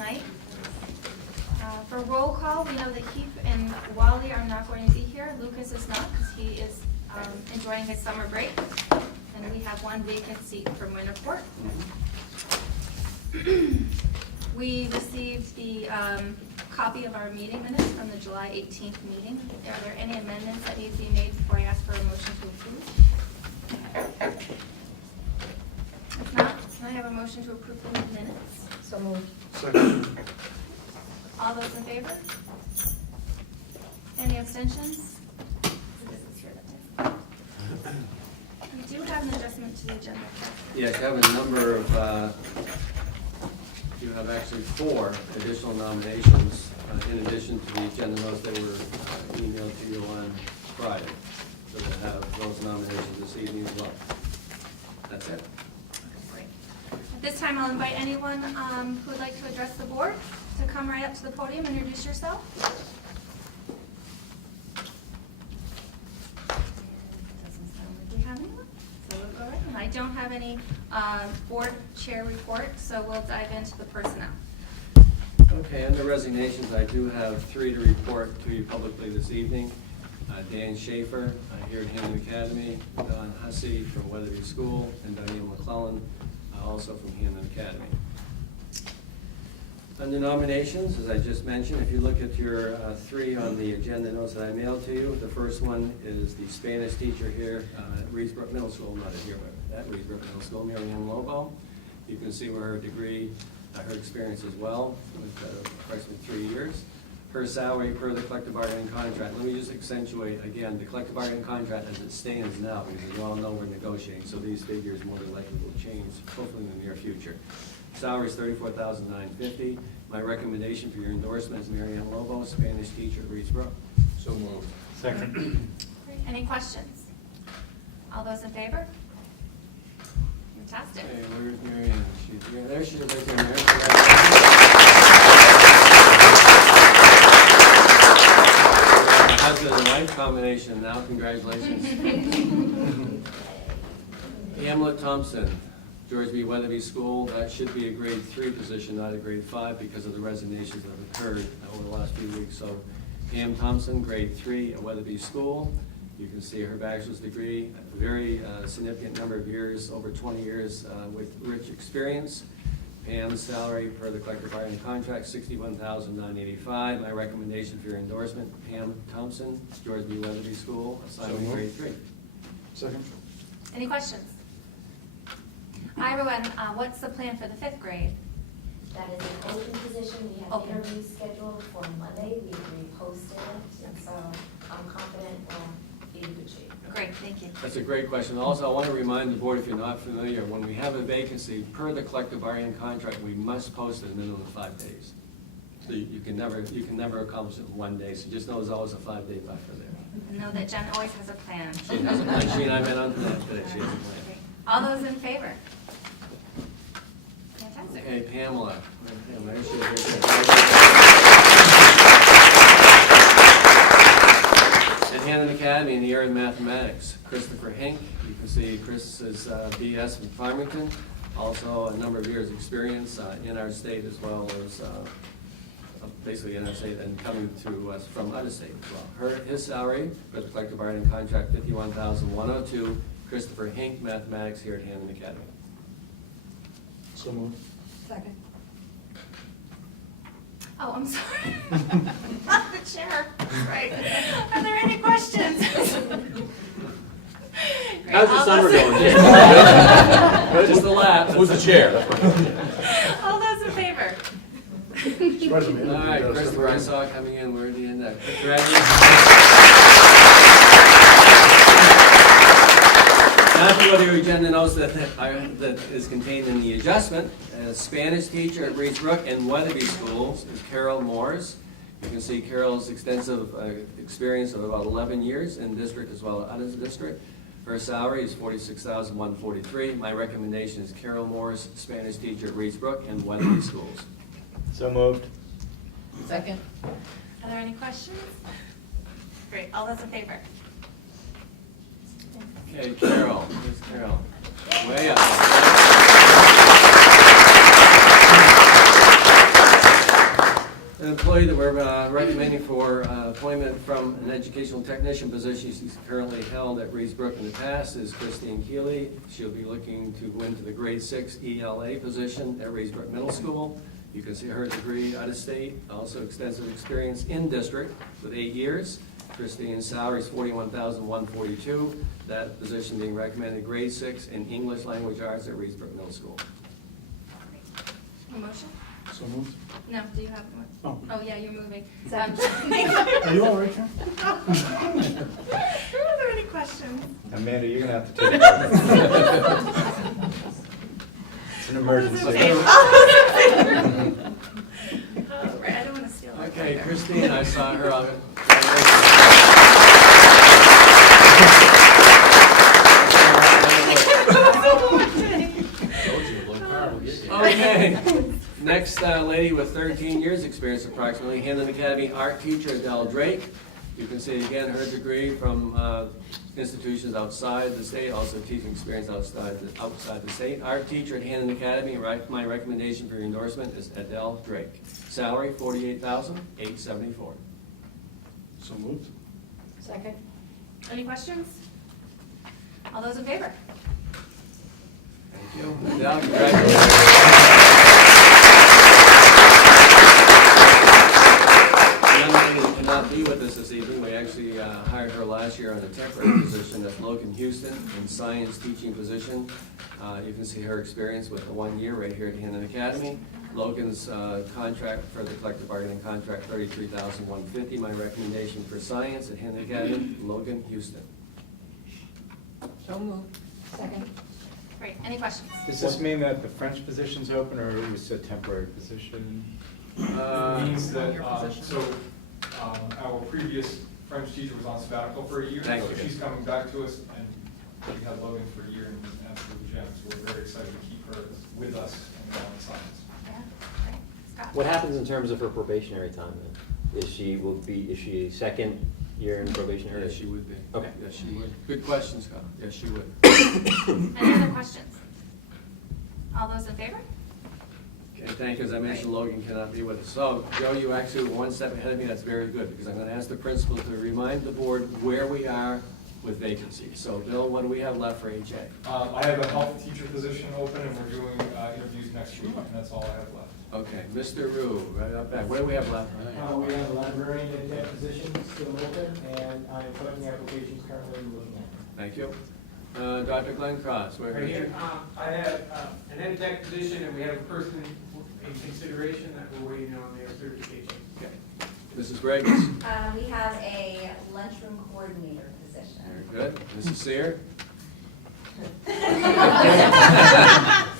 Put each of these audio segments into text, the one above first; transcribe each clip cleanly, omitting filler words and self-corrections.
tonight. For roll call, we know that Heath and Wally are not going to be here. Lucas is not because he is enjoying his summer break. And we have one vacant seat from Winterport. We received the copy of our meeting minutes from the July 18th meeting. Are there any amendments that need to be made before I ask for a motion to approve? If not, can I have a motion to approve the minutes? So moved. Second. All those in favor? Any abstentions? We do have an adjustment to the agenda. Yes, you have a number of, you have actually 4 additional nominations in addition to the agenda notes that were emailed to you on Friday. So we'll have those nominations this evening as well. That's it. Great. At this time, I'll invite anyone who would like to address the board to come right up to the podium and introduce yourself. Doesn't sound like we have anyone, so we'll go right. And I don't have any board chair report, so we'll dive into the personnel. Okay, under resignations, I do have 3 to report to you publicly this evening. Dan Schaefer here at Hampden Academy, Don Hussey from Weatherby School, and Diane McClellan also from Hampden Academy. Under nominations, as I just mentioned, if you look at your 3 on the agenda notes that I mailed to you, the first one is the Spanish teacher here at Reedsbrook Middle School, not at here, but at Reedsbrook Middle School, Mary Ann Lobo. You can see where her degree, her experience as well, with approximately 3 years. Her salary per the collective bargaining contract. Let me just accentuate again, the collective bargaining contract as it stands now, because as you all know we're negotiating, so these figures more than likely will change, hopefully in the near future. Salary is $34,950. My recommendation for your endorsement is Mary Ann Lobo, Spanish teacher at Reedsbrook. So moved. Second. Great. Any questions? All those in favor? Fantastic. Okay, where's Mary Ann? Yeah, there she is, right there, Mary. Husband and wife combination now, congratulations. Hamlet Thompson, George B. Weatherby School, that should be a grade 3 position, not a grade 5, because of the resignations that have occurred over the last few weeks. So Pam Thompson, grade 3 at Weatherby School. You can see her bachelor's degree, a very significant number of years, over 20 years with rich experience. Pam's salary per the collective bargaining contract, $61,985. My recommendation for your endorsement, Pam Thompson, George B. Weatherby School, assignment grade 3. Second. Any questions? Hi, everyone. What's the plan for the 5th grade? That is an open position. We have Open. interviews scheduled for Monday. We reposted it, and so I'm confident we'll be in good shape. Great, thank you. That's a great question. Also, I want to remind the board, if you're not familiar, when we have a vacancy, per the collective bargaining contract, we must post it a minimum of 5 days. So you can never accomplish it in 1 day, so just know there's always a 5-day buffer there. Know that Jen always has a plan. She has a plan. She and I met on that today. She has a plan. Great. All those in favor? Fantastic. Okay, Pamela. There she is. At Hampden Academy in the area of mathematics, Christopher Hink. You can see Chris is BS from Farmington. Also a number of years experience in our state as well as basically in our state and coming to us from out of state as well. His salary for the collective bargaining contract, $51,102. Christopher Hink, mathematics here at Hampden Academy. So moved. Second. Oh, I'm sorry. Not the chair. Right. Are there any questions? Great. How's the All summer those- going? Just a laugh. Who's the chair? All those in favor? All right, Christopher, I saw coming in. We're at the end of that. Now, if you go to your agenda notes that is contained in the adjustment, Spanish teacher at Reedsbrook and Weatherby Schools is Carol Morris. You can see Carol's extensive experience of about 11 years in district as well as out of the district. Her salary is $46,143. My recommendation is Carol Morris, Spanish teacher at Reedsbrook and Weatherby Schools. So moved. Second. Are there any questions? Great. All those in favor? Okay, Carol. Here's Carol. Way up. employee that we're recommending for appointment from an educational technician position she's currently held at Reesbrook in the past is Christine Keeley. She'll be looking to go into the grade 6 ELA position at Reesbrook Middle School. You can see her degree out of state, also extensive experience in district with 8 years. Christine's salary is $41,142. That position being recommended grade 6 in English Language Arts at Reesbrook Middle School. A motion? So moved. No, do you have one? Oh. Oh, yeah, you're moving. Second. Are you all right, Karen? Are there any questions? Amanda, you're gonna have to take it. It's an emergency. Okay. Oh, right, I don't want to steal it. Okay, Christine, I saw her. Okay, next lady with 13 years experience approximately, Hampden Academy art teacher Adele Drake. You can see again her degree from institutions outside the state, also teaching experience outside the state. Art teacher at Hampden Academy, my recommendation for your endorsement is Adele Drake. Salary $48,874. So moved. Second. Any questions? All those in favor? Thank you. Adele, congratulations. The young lady that cannot be with us this evening, we actually hired her last year on a temporary position at Logan Houston in science teaching position. You can see her experience with the 1 year right here at Hampden Academy. Logan's contract for the collective bargaining contract, $33,150. My recommendation for science at Hampden Academy, Logan Houston. So moved. Second. Great, any questions? Does this mean that the French position's open, or is this a temporary position? Means that, our previous French teacher was on sabbatical for a year, Thank so you. she's coming back to us, and we had Logan for a year and for the Jen, so we're very excited to keep her with us and go on science. Yeah, great. Scott? What happens in terms of her probationary time then? Is she a second year in probationary? Yes, she would be. Okay. Yes, she would. Good question, Scott. Yes, she would. Any other questions? All those in favor? Okay, thank you. As I mentioned, Logan cannot be with us. So, Joe, you actually were one step ahead of me. That's very good, because I'm going to ask the principal to remind the board where we are with vacancies. So, Bill, what do we have left for HA? I have a health teacher position open, and we're doing interviews next week, and that's all I have left. Okay, Mr. Rue, right up back. What do we have left? We have a librarian in that position still open, and I'm collecting applications currently looking at. Thank you. Dr. Glenn Cross, where are Right you? here, I have an ed tech position, and we have a person in consideration that we're waiting on their certification. Okay. Mrs. Briggs? We have a lunchroom coordinator position. Very good. Mrs. Sear?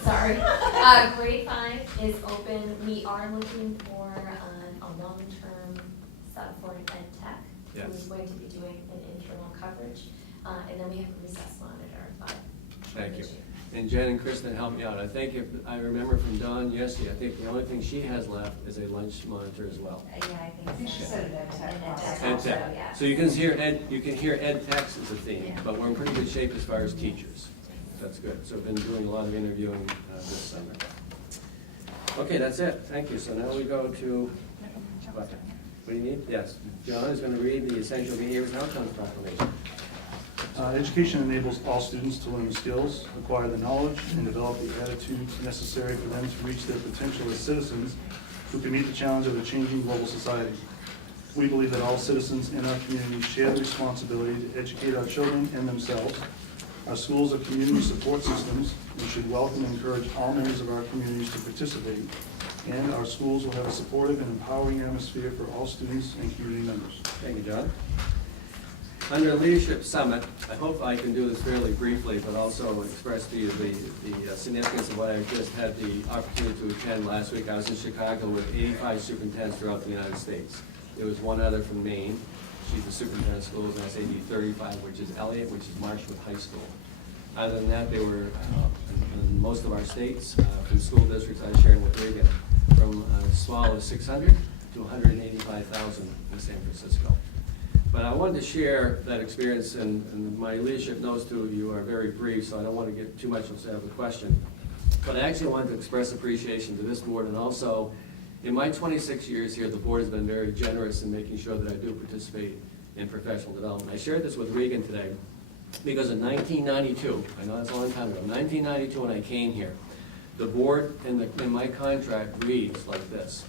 Sorry. Grade 5 is open. We are looking for a long-term sub for an ed tech Yes. who's going to be doing an internal coverage. And then we have a recess monitor, but. Thank you. And Jen and Kristen help me out. I think if I remember from Dawn yesterday, I think the only thing she has left is a lunch monitor as well. Yeah, I think so. She said an ed tech And ed tech Ed also, tech. yeah. So you can hear ed techs as a theme, Yeah. but we're in pretty good shape as far as teachers. That's good. So I've been doing a lot of interviewing this summer. Okay, that's it. Thank you. So now we go to, what do you need? Yes. John is going to read the Essential Behaviors and Outcomes Proclamation. Education enables all students to learn the skills, acquire the knowledge, and develop the attitudes necessary for them to reach their potential as citizens who can meet the challenge of a changing global society. We believe that all citizens in our community share the responsibility to educate our children and themselves. Our schools are community support systems and should welcome and encourage all members of our communities to participate. And our schools will have a supportive and empowering atmosphere for all students and community members. Thank you, John. Under Leadership Summit, I hope I can do this fairly briefly, but also express to you the significance of what I just had the opportunity to attend last week. I was in Chicago with 85 superintendents throughout the United States. There was one other from Maine. She's the superintendent of schools, and SAD 35, which is Elliott, which is Marshwood High School. Other than that, they were in most of our states, from school districts I was sharing with Reagan, from as small as 600 to 185,000 in San Francisco. But I wanted to share that experience, and my leadership notes to you are very brief, so I don't want to get too much of a question. But I actually wanted to express appreciation to this board and also In my 26 years here, the board has been very generous in making sure that I do participate in professional development. I shared this with Regan today because in 1992, I know that's a long time ago, 1992 when I came here, the board in my contract reads like this.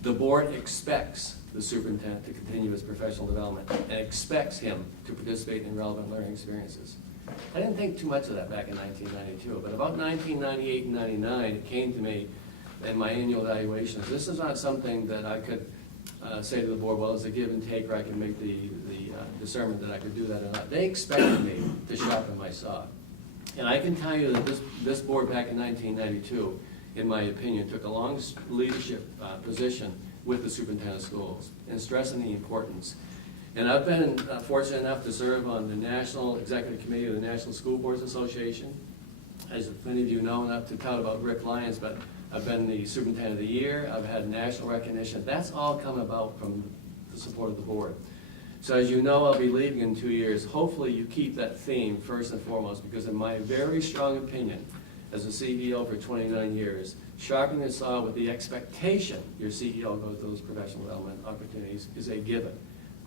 The board expects the superintendent to continue his professional development and expects him to participate in relevant learning experiences. I didn't think too much of that back in 1992, but about 1998 and 99, it came to me in my annual evaluations. This is not something that I could say to the board, well, it's a give and take, or I can make the discernment that I could do that or not. They expected me to sharpen my saw. And I can tell you that this board back in 1992, in my opinion, took a long leadership position with the superintendent of schools and stressing the importance. And I've been fortunate enough to serve on the National Executive Committee of the National School Boards Association. As many of you know, not to tout about Rick Lyons, but I've been the Superintendent of the Year. I've had national recognition. That's all come about from the support of the board. So as you know, I'll be leaving in 2 years. Hopefully you keep that theme first and foremost, because in my very strong opinion, as a CEO for 29 years, sharpening the saw with the expectation your CEO goes to those professional development opportunities is a given.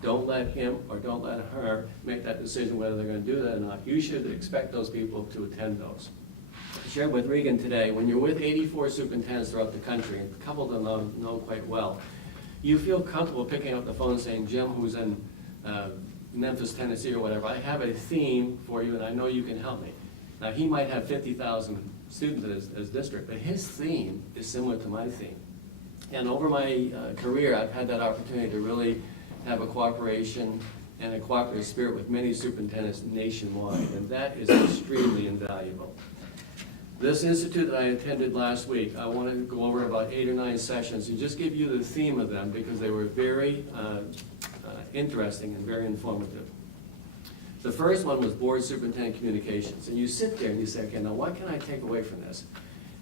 Don't let him or don't let her make that decision whether they're going to do that or not. You should expect those people to attend those. I shared with Regan today, when you're with 84 superintendents throughout the country, and a couple of them know quite well, you feel comfortable picking up the phone and saying, Jim, who's in Memphis, Tennessee or whatever, I have a theme for you and I know you can help me. Now he might have 50,000 students in his district, but his theme is similar to my theme. And over my career, I've had that opportunity to really have a cooperation and a cooperative spirit with many superintendents nationwide, and that is extremely invaluable. This institute that I attended last week, I wanted to go over about 8 or 9 sessions and just give you the theme of them because they were very interesting and very informative. The first one was board superintendent communications, and you sit there and you say, okay, now what can I take away from this?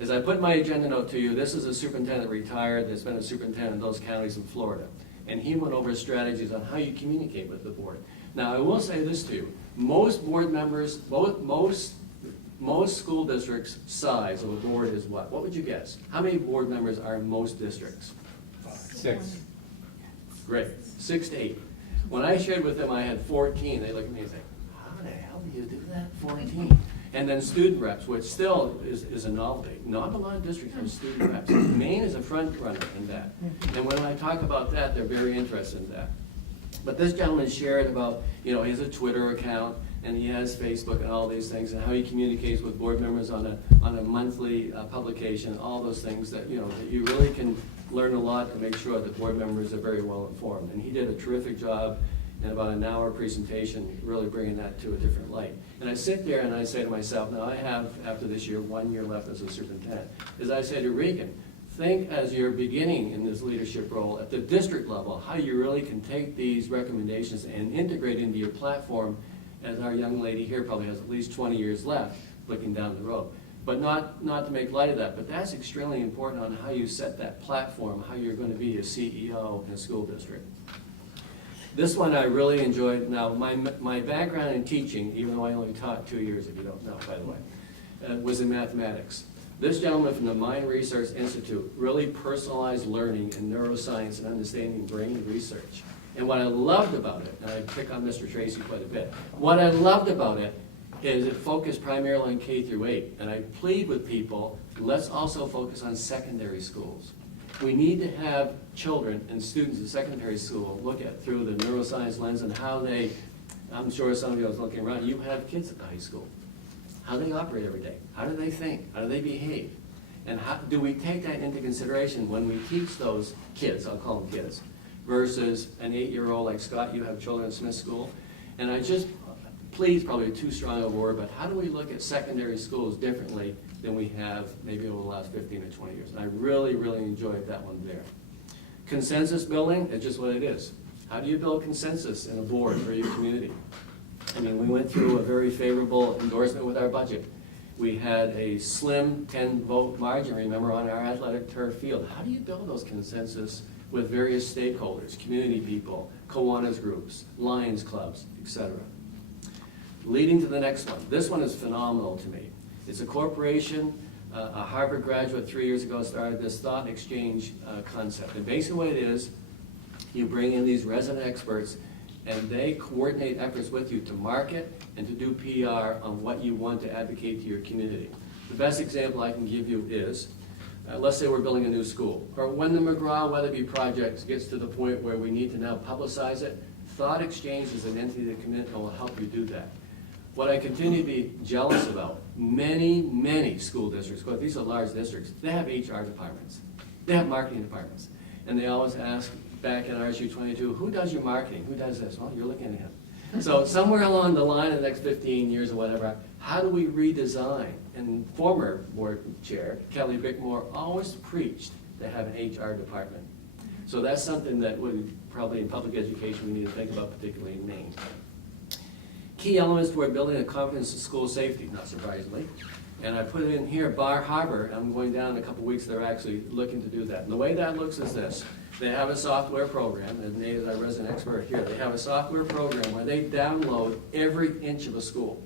As I put my agenda note to you, this is a superintendent retired that's been a superintendent in those counties in Florida, and he went over strategies on how you communicate with the board. Now, I will say this to you, most board members, most school districts' size of a board is what? What would you guess? How many board members are in most districts? 6. Great, 6 to 8. When I shared with them I had 14, they looked at me and said, how the hell do you do that, 14? And then student reps, which still is a novelty. Not a lot of districts have student reps. Maine is a front runner in that. And when I talk about that, they're very interested in that. But this gentleman shared about, he has a Twitter account, and he has Facebook and all these things, and how he communicates with board members on a monthly publication, all those things that, that you really can learn a lot to make sure that board members are very well informed. And he did a terrific job in about an hour presentation, really bringing that to a different light. And I sit there and I say to myself, now I have, after this year, 1 year left as a superintendent. As I say to Regan, think as you're beginning in this leadership role at the district level, how you really can take these recommendations and integrate into your platform, as our young lady here probably has at least 20 years left looking down the road. But not to make light of that, but that's extremely important on how you set that platform, how you're going to be a CEO in a school district. This one I really enjoyed. Now, my background in teaching, even though I only taught 2 years, if you don't know, by the way, was in mathematics. This gentleman from the Mind Research Institute really personalized learning in neuroscience and understanding brain research. And what I loved about it, and I pick on Mr. Tracy quite a bit, what I loved about it is it focused primarily on K through 8. And I plead with people, let's also focus on secondary schools. We need to have children and students in secondary school look at through the neuroscience lens and how they, I'm sure some of you are looking around, you have kids at the high school. How do they operate every day? How do they think? How do they behave? And how do we take that into consideration when we teach those kids, I'll call them kids, versus an 8-year-old like Scott, you have children in Smith School. And I just, please, probably too strong a word, but how do we look at secondary schools differently than we have maybe over the last 15 or 20 years? And I really, really enjoyed that one there. Consensus building is just what it is. How do you build consensus in a board for your community? I mean, we went through a very favorable endorsement with our budget. We had a slim 10-vote margin, remember, on our athletic turf field. How do you build those consensus with various stakeholders, community people, Kiwanis groups, Lions clubs, etc.? Leading to the next one. This one is phenomenal to me. It's a corporation A Harvard graduate 3 years ago started this thought exchange concept. And basically what it is, you bring in these resident experts and they coordinate efforts with you to market and to do PR on what you want to advocate to your community. The best example I can give you is, let's say we're building a new school, or when the McGraw-Weatherby project gets to the point where we need to now publicize it, Thought Exchange is an entity that can and will help you do that. What I continue to be jealous about, many school districts, because these are large districts, they have HR departments, they have marketing departments, and they always ask back in RSU 22, who does your marketing? Who does this? Well, you're looking at him. So somewhere along the line in the next 15 years or whatever, how do we redesign? And former board chair, Kelly Bickmore, always preached to have an HR department. So that's something that would probably in public education we need to think about, particularly in Maine. Key elements toward building a confidence in school safety, not surprisingly. And I put it in here, Bar Harbor, I'm going down in a couple weeks, they're actually looking to do that. And the way that looks is this. They have a software program, and Nate is our resident expert here, they have a software program where they download every inch of a school.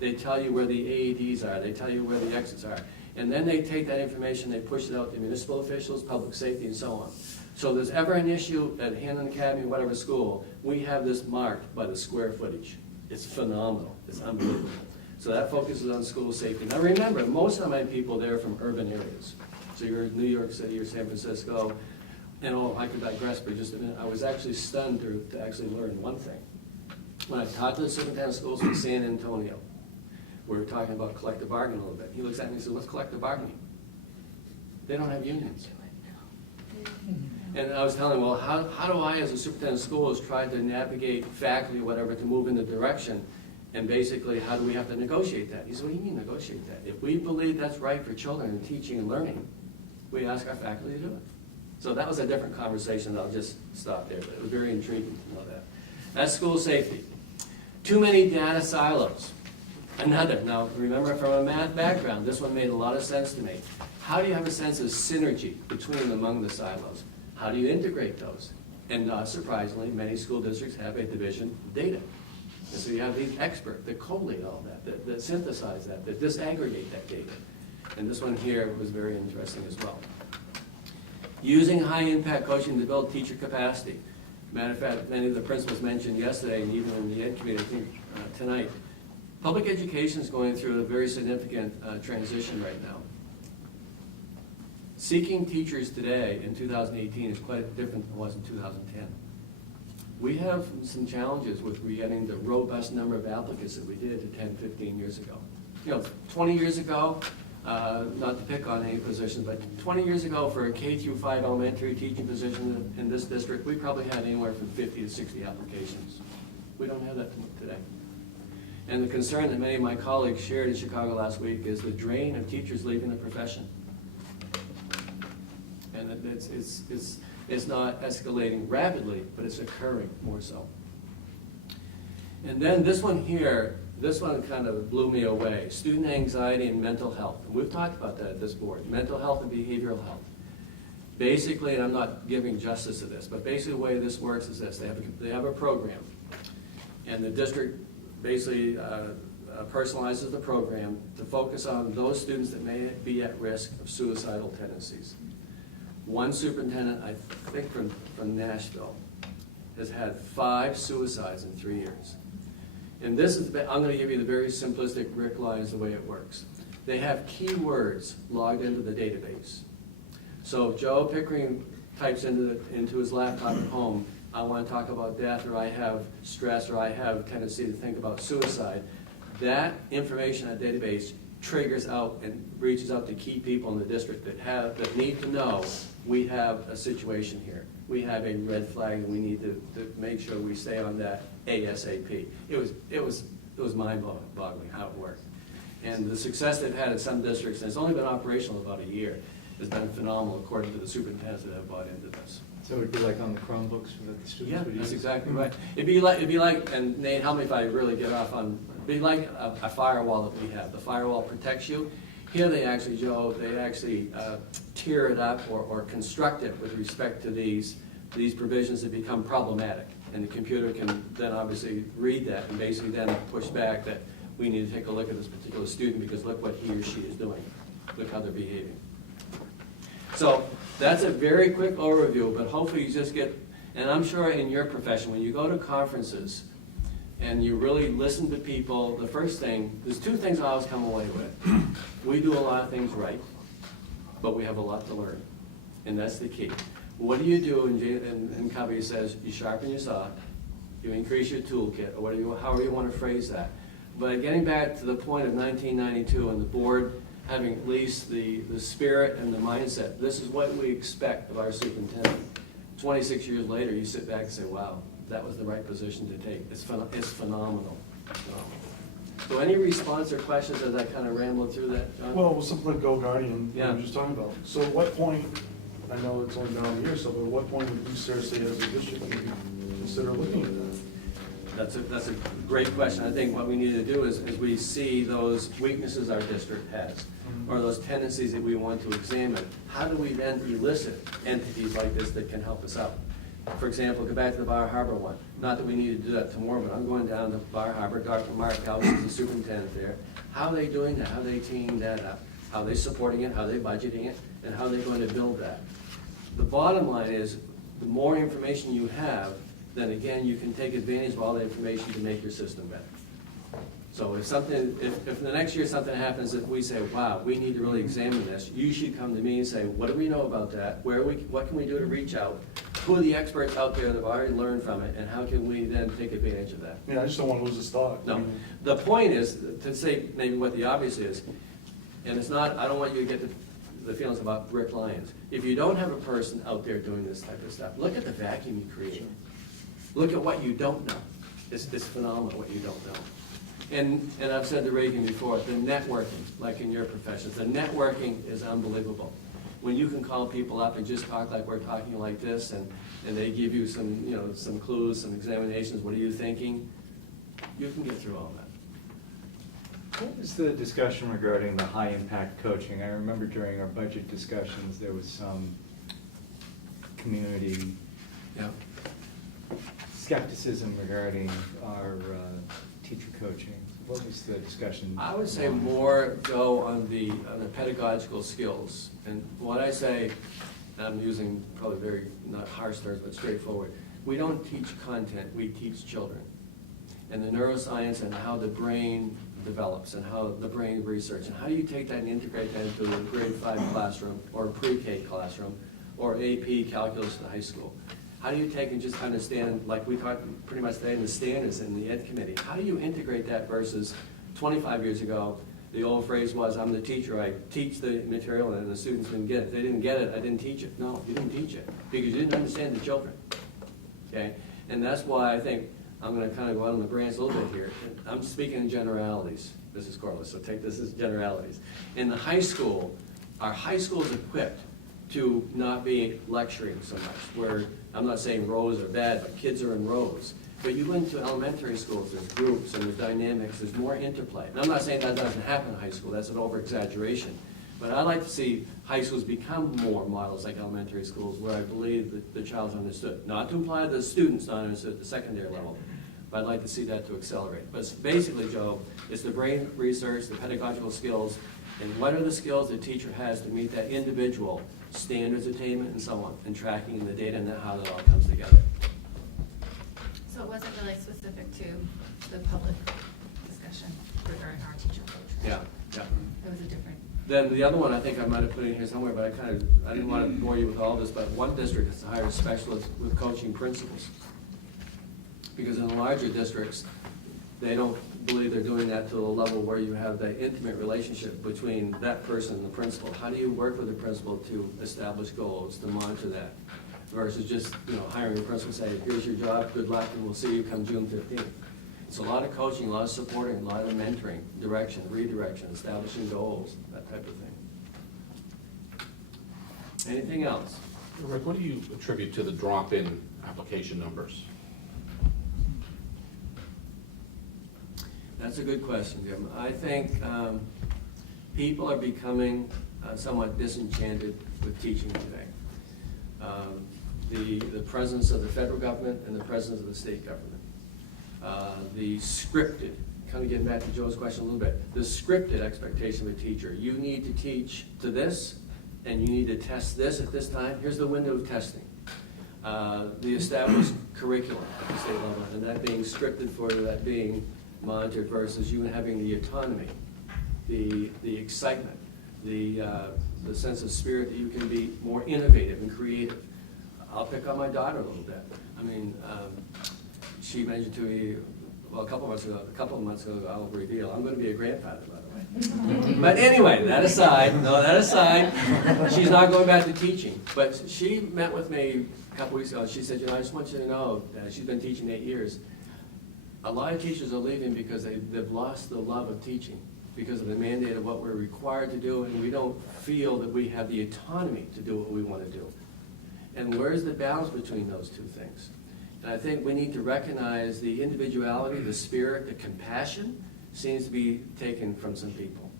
They tell you where the AEDs are, they tell you where the exits are. And then they take that information, they push it out to municipal officials, public safety, and so on. So if there's ever an issue at Hampden Academy, whatever school, we have this marked by the square footage. It's phenomenal, it's unbelievable. So that focuses on school safety. Now remember, most of my people there are from urban areas. So you're in New York City or San Francisco, and I could digress for just a minute. I was actually stunned to actually learn one thing. When I talked to the superintendent of schools in San Antonio, we were talking about collective bargaining a little bit. He looks at me and says, what's collective bargaining? They don't have unions. And I was telling him, well, how do I, as a superintendent of schools, try to navigate faculty or whatever to move in the direction? And basically, how do we have to negotiate that? He said, what do you mean negotiate that? If we believe that's right for children in teaching and learning, we ask our faculty to do it. So that was a different conversation. I'll just stop there, but it was very intriguing to know that. That's school safety. Too many data silos. Another, now remember from a math background, this one made a lot of sense to me. How do you have a sense of synergy between and among the silos? How do you integrate those? And not surprisingly, many school districts have a division of data. And so you have these experts that collate all that synthesize that disaggregate that data. And this one here was very interesting as well. Using high-impact coaching to build teacher capacity. Matter of fact, many of the principals mentioned yesterday, and even in the Ed Committee, I think tonight, public education is going through a very significant transition right now. Seeking teachers today in 2018 is quite different than it was in 2010. We have some challenges with getting the robust number of applicants that we did 10, 15 years ago. 20 years ago, not to pick on any positions, but 20 years ago for a K-5 elementary teaching position in this district, we probably had anywhere from 50 to 60 applications. We don't have that today. And the concern that many of my colleagues shared in Chicago last week is the drain of teachers leaving the profession. And it's not escalating rapidly, but it's occurring more so. And then this one here, this one kind of blew me away. Student anxiety and mental health. And we've talked about that at this board. Mental health and behavioral health. Basically, and I'm not giving justice to this, but basically the way this works is this. They have a program. And the district basically personalizes the program to focus on those students that may be at risk of suicidal tendencies. One superintendent, I think from Nashville, has had 5 suicides in 3 years. And this is, I'm going to give you the very simplistic Rick lines the way it works. They have keywords logged into the database. So if Joe Pickering types into his laptop at home, I want to talk about death, or I have stress, or I have a tendency to think about suicide, that information, that database, triggers out and reaches out to key people in the district that need to know we have a situation here. We have a red flag, and we need to make sure we stay on that ASAP. It was mind-boggling how it worked. And the success they've had in some districts, and it's only been operational about a year, has been phenomenal according to the superintendents that have bought into this. So it would be like on the Chromebooks that the students would use? That's exactly right. It'd be like, and Nate, help me if I really get off on, it'd be like a firewall that we have. The firewall protects you. Here they actually, Joe, they actually tier it up or construct it with respect to these provisions that become problematic. And the computer can then obviously read that and basically then push back that we need to take a look at this particular student because look what he or she is doing. Look how they're behaving. So that's a very quick overview, but hopefully you just get, and I'm sure in your profession, when you go to conferences and you really listen to people, the first thing, there's two things I always come away with. We do a lot of things right, but we have a lot to learn, and that's the key. What do you do, and Covey says, you sharpen your saw, you increase your toolkit, or however you want to phrase that. But getting back to the point of 1992 and the board having at least the spirit and the mindset, this is what we expect of our superintendent. 26 years later, you sit back and say, wow, that was the right position to take. It's phenomenal. So any response or questions as I kind of rambled through that, John? Well, with something like Go Guardian, we Yeah. were just talking about. So at what point, I know it's only been on a year or so, but at what point would you seriously as a district maybe consider looking at that? That's a great question. I think what we need to do is we see those weaknesses our district has, or those tendencies that we want to examine. How do we then elicit entities like this that can help us out? For example, go back to the Bar Harbor one. Not that we need to do that tomorrow, but I'm going down to Bar Harbor. Dr. Mark House is the superintendent there. How are they doing that? How are they teaming that up? How are they supporting it? How are they budgeting it? And how are they going to build that? The bottom line is, the more information you have, then again, you can take advantage of all the information to make your system better. So if the next year something happens that we say, wow, we need to really examine this, you should come to me and say, what do we know about that? What can we do to reach out? Who are the experts out there that have already learned from it, and how can we then take advantage of that? Yeah, I just don't want to lose this thought. No, the point is to say maybe what the obvious is, and it's not, I don't want you to get the feelings about Rick Lyons. If you don't have a person out there doing this type of stuff, look at the vacuum you create. Look at what you don't know. It's phenomenal what you don't know. And I've said to Reagan before, the networking, like in your professions, the networking is unbelievable. When you can call people up and just talk like we're talking like this, and they give you some clues, some examinations, what are you thinking? You can get through all that. What was the discussion regarding the high-impact coaching? I remember during our budget discussions, there was some community skepticism regarding our teacher coaching. What was the discussion? I would say more go on the pedagogical skills. And what I say, and I'm using probably very, not harsh terms, but straightforward, we don't teach content, we teach children. And the neuroscience and how the brain develops and how the brain research, and how do you take that and integrate that into a grade 5 classroom or a pre-K classroom or AP calculus in high school? How do you take and just understand, like we talked pretty much today in the standards in the Ed Committee, how do you integrate that versus 25 years ago, the old phrase was, I'm the teacher, I teach the material and the students didn't get it. If they didn't get it, I didn't teach it. No, you didn't teach it because you didn't understand the children, okay? And that's why I think I'm gonna kind of go out on the branch a little bit here. I'm speaking in generalities, Mrs. Corliss, so take this as generalities. In the high school, our high school is equipped to not be lecturing so much, where I'm not saying rows are bad, but kids are in rows. But you go into elementary schools, there's groups and there's dynamics, there's more interplay. And I'm not saying that doesn't happen in high school, that's an over-exaggeration. But I'd like to see high schools become more models like elementary schools, where I believe that the child's understood. Not to imply that the student's not understood at the secondary level, but I'd like to see that to accelerate. But it's basically, Joe, it's the brain research, the pedagogical skills, and what are the skills the teacher has to meet that individual standards attainment and so on, and tracking the data and how that all comes together. So it wasn't really specific to the public discussion regarding our teacher coach? Yeah. It was a different. Then the other one, I think I might have put in here somewhere, but I didn't want to bore you with all this, but one district has hired specialists with coaching principals. Because in the larger districts, they don't believe they're doing that to a level where you have that intimate relationship between that person and the principal. How do you work with the principal to establish goals, to monitor that? Versus just, hiring a principal and saying, here's your job, good luck, and we'll see you come June 15th. It's a lot of coaching, a lot of supporting, a lot of mentoring, direction, redirection, establishing goals, that type of thing. Anything else? Rick, what do you attribute to the drop in application numbers? That's a good question, Jim. I think people are becoming somewhat disenchanted with teaching today. The presence of the federal government and the presence of the state government. The scripted kind of getting back to Joe's question a little bit, the scripted expectation of a teacher. You need to teach to this, and you need to test this at this time. Here's the window of testing. The established curriculum at the state level, and that being scripted for you, that being monitored versus you having the autonomy, the excitement, the sense of spirit that you can be more innovative and creative. I'll pick on my daughter a little bit. I mean, she mentioned to me, well, a couple of months ago, I'll reveal, I'm going to be a grandfather, by the way. But anyway, that aside, she's not going back to teaching. But she met with me a couple weeks ago. She said, you know, I just want you to know, she's been teaching 8 years. A lot of teachers are leaving because they've lost the love of teaching because of the mandate of what we're required to do, and we don't feel that we have the autonomy to do what we want to do. And where's the balance between those two things? And I think we need to recognize the individuality, the spirit, the compassion seems to be taken from some people.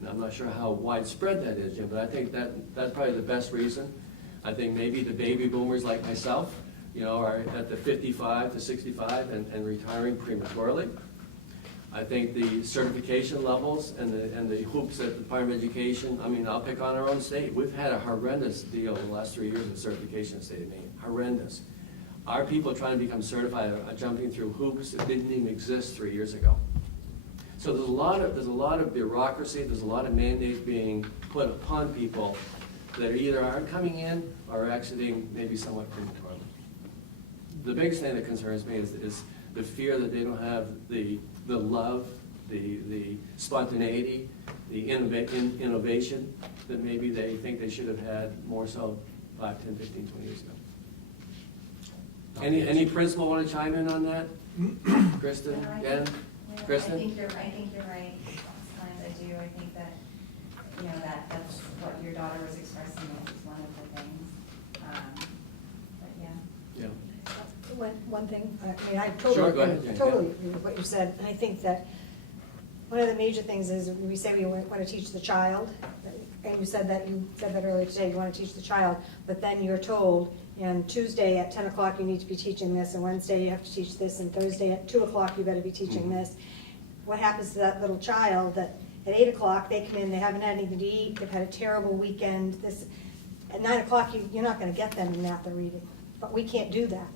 Now, I'm not sure how widespread that is, Jim, but I think that's probably the best reason. I think maybe the baby boomers like myself, you know, are at the 55 to 65 and retiring prematurely. I think the certification levels and the hoops at the Department of Education, I mean, I'll pick on our own state. We've had a horrendous deal in the last 3 years in certification in the state of Maine, horrendous. Our people trying to become certified are jumping through hoops that didn't even exist 3 years ago. So there's a lot of bureaucracy, there's a lot of mandates being put upon people that either aren't coming in or are exiting maybe somewhat prematurely. The biggest thing that concerns me is the fear that they don't have the love, the spontaneity, the innovation that maybe they think they should have had more so 5, 10, 15, 20 years ago. Any principal want to chime in on that? Kristen, Dan? Kristen? I think you're right. Sometimes I do. I think that, you know, that's what your daughter was expressing is one of the things. But yeah. Yeah. One thing, I mean, I Sure, go ahead, Jane. totally agree with what you said. And I think that one of the major things is we say we want to teach the child, and you said that earlier today, you want to teach the child, but then you're told, and Tuesday at 10 o'clock you need to be teaching this, and Wednesday you have to teach this, and Thursday at 2 o'clock you better be teaching this. What happens to that little child that at 8 o'clock they come in, they haven't had anything to eat, they've had a terrible weekend, at 9 o'clock you're not going to get them in math or reading, but we can't do that.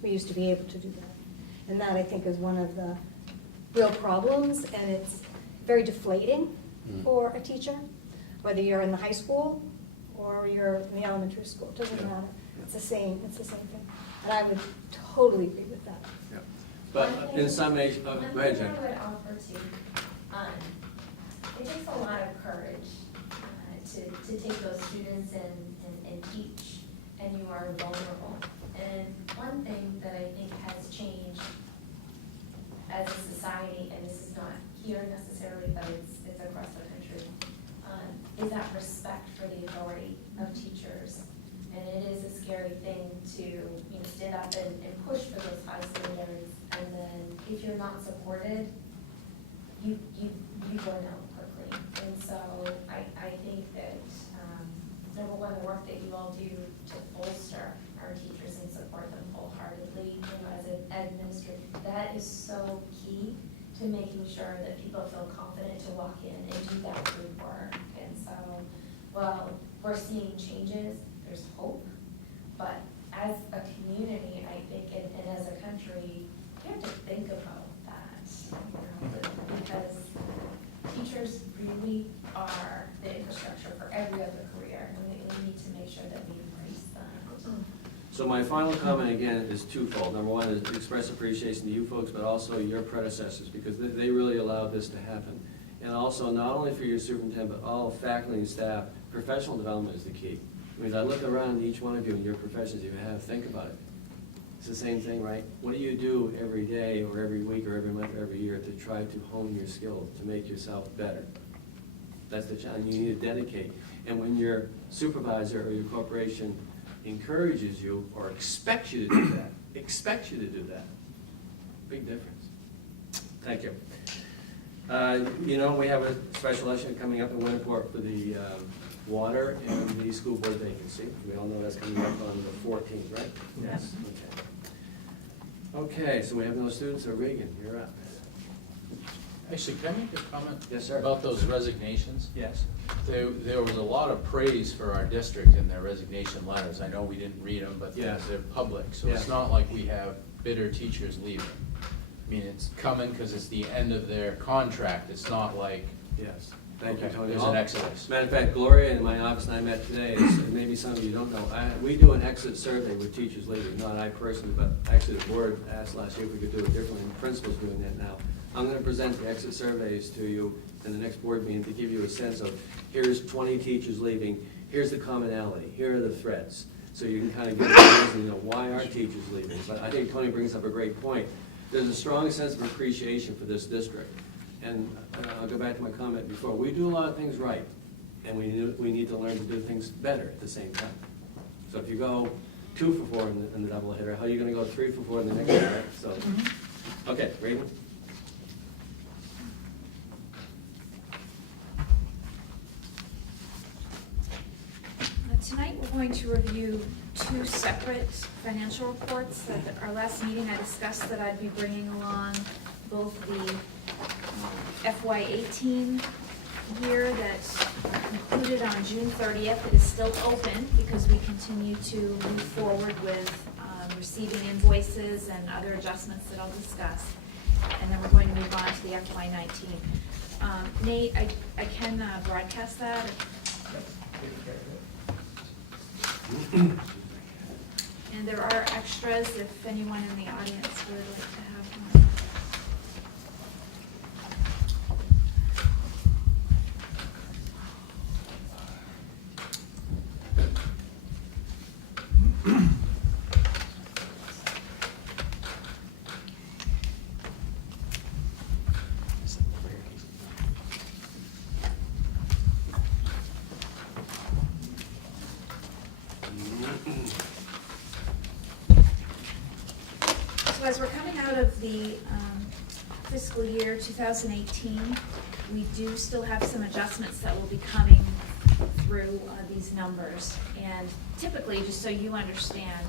We used to be able to do that. And that, I think, is one of the real problems, and it's very deflating for a teacher, whether you're in the high school or you're in the elementary school. It doesn't matter. It's the same thing. And I would totally agree with that. Yeah. But in some ways, go ahead, Jen. One thing I would offer too, it takes a lot of courage to take those students and teach, and you are vulnerable. And one thing that I think has changed as a society, and this is not here necessarily, but it's across the country, is that respect for the authority of teachers. And it is a scary thing to stand up and push for those high standards, and then if you're not supported, you burn out quickly. And so I think that number one, the work that you all do to bolster our teachers and support them wholeheartedly, as an administrator, that is so key to making sure that people feel confident to walk in and do that good work. And so, well, we're seeing changes, there's hope, but as a community, I think, and as a country, we have to think about that, because teachers really are the infrastructure for every other career, and we need to make sure that we embrace that. So my final comment, again, is twofold. Number one is express appreciation to you folks, but also your predecessors, because they really allowed this to happen. And also, not only for your superintendent, but all faculty and staff, professional development is the key. I mean, as I look around each one of you and your professions you have, think about it. It's the same thing, right? What do you do every day or every week or every month or every year to try to hone your skills, to make yourself better? That's the challenge. You need to dedicate. And when your supervisor or your corporation encourages you or expects you to do that, big difference. Thank you. We have a special election coming up in Winterport for the water and the school board vacancy. We all know that's coming up on the 14th, right? Yes. Okay, so we have no students, so Regan, you're up. Actually, can I make a comment? Yes, sir. About those resignations? Yes. There was a lot of praise for our district in their resignation letters. I know we didn't read them, but Yeah. they're public, so Yeah. it's not like we have bitter teachers leaving. I mean, it's coming because it's the end of their contract. It's not like, Yes. Thank you, okay, Tony. there's an exodus. Matter of fact, Gloria in my office and I met today, and maybe some of you don't know, we do an exit survey with teachers leaving, not I personally, but actually the board asked last year if we could do it differently, and the principal's doing that now. I'm gonna present the exit surveys to you in the next board meeting to give you a sense of, here's 20 teachers leaving, here's the commonality, here are the threads. So you can kind of get a reason, you know, why are teachers leaving? But I think Tony brings up a great point. There's a strong sense of appreciation for this district. And I'll go back to my comment before, we do a lot of things right, and we need to learn to do things better at the same time. So if you go 2 for 4 in the double hitter, how are you gonna go 3 for 4 in the next one, right? So, okay, Raymond? Tonight, we're going to review 2 separate financial reports. At our last meeting, I discussed that I'd be bringing along both the FY18 year that concluded on June 30th. It is still open because we continue to move forward with receiving invoices and other adjustments that I'll discuss. And then we're going to move on to the FY19. Nate, I can broadcast that. And there are extras if anyone in the audience would like to have one. So as we're coming out of the fiscal year 2018, we do still have some adjustments that will be coming through these numbers. And typically, just so you understand,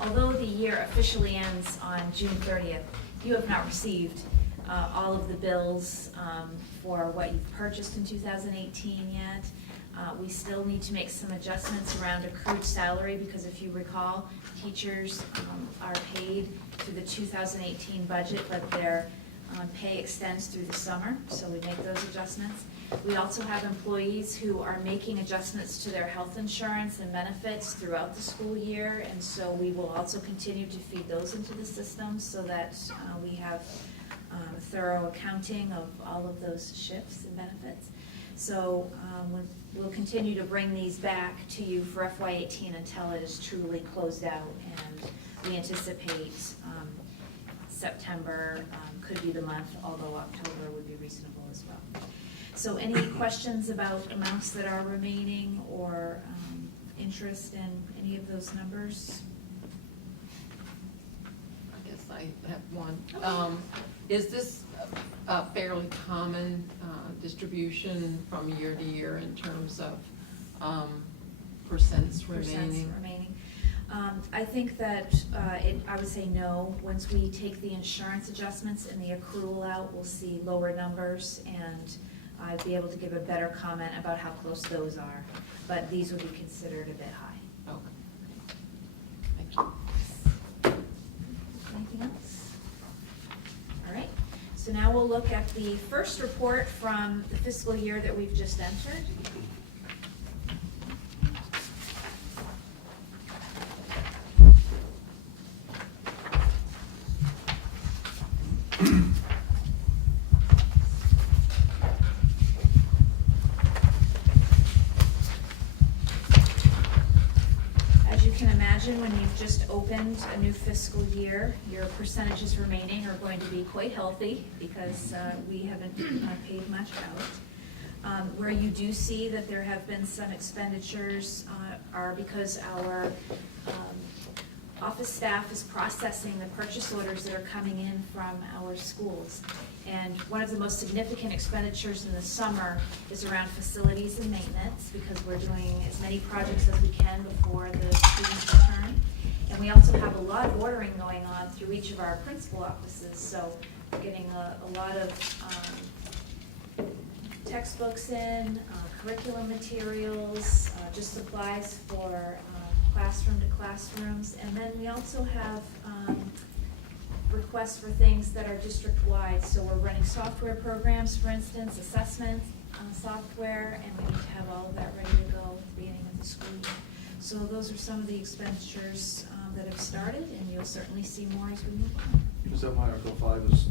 although the year officially ends on June 30th, you have not received all of the bills for what you've purchased in 2018 yet. We still need to make some adjustments around accrued salary because if you recall, teachers are paid through the 2018 budget, but their pay extends through the summer, so we make those adjustments. We also have employees who are making adjustments to their health insurance and benefits throughout the school year, and so we will also continue to feed those into the system so that we have thorough accounting of all of those shifts and benefits. So we'll continue to bring these back to you for FY18 until it is truly closed out, and we anticipate September could be the month, although October would be reasonable as well. So any questions about amounts that are remaining or interest in any of those numbers? I guess I have one. Is this a fairly common distribution from year to year in terms of percents remaining? I think that I would say no. Once we take the insurance adjustments and the accrual out, we'll see lower numbers, and I'd be able to give a better comment about how close those are. But these would be considered a bit high. Okay. Thank you. Anything else? All right. So now we'll look at the first report from the fiscal year that we've just entered. As you can imagine, when you've just opened a new fiscal year, your percentages remaining are going to be quite healthy because we haven't paid much out. Where you do see that there have been some expenditures are because our office staff is processing the purchase orders that are coming in from our schools. And one of the most significant expenditures in the summer is around facilities and maintenance because we're doing as many projects as we can before the students return. And we also have a lot of ordering going on through each of our principal offices, so we're getting a lot of textbooks in, curriculum materials, just supplies for classroom to classrooms. And then we also have requests for things that are district-wide. So we're running software programs, for instance, assessment software, and we need to have all of that ready to go at the beginning of the school year. So those are some of the expenditures that have started, and you'll certainly see more as we move on. Is that why Article 5 is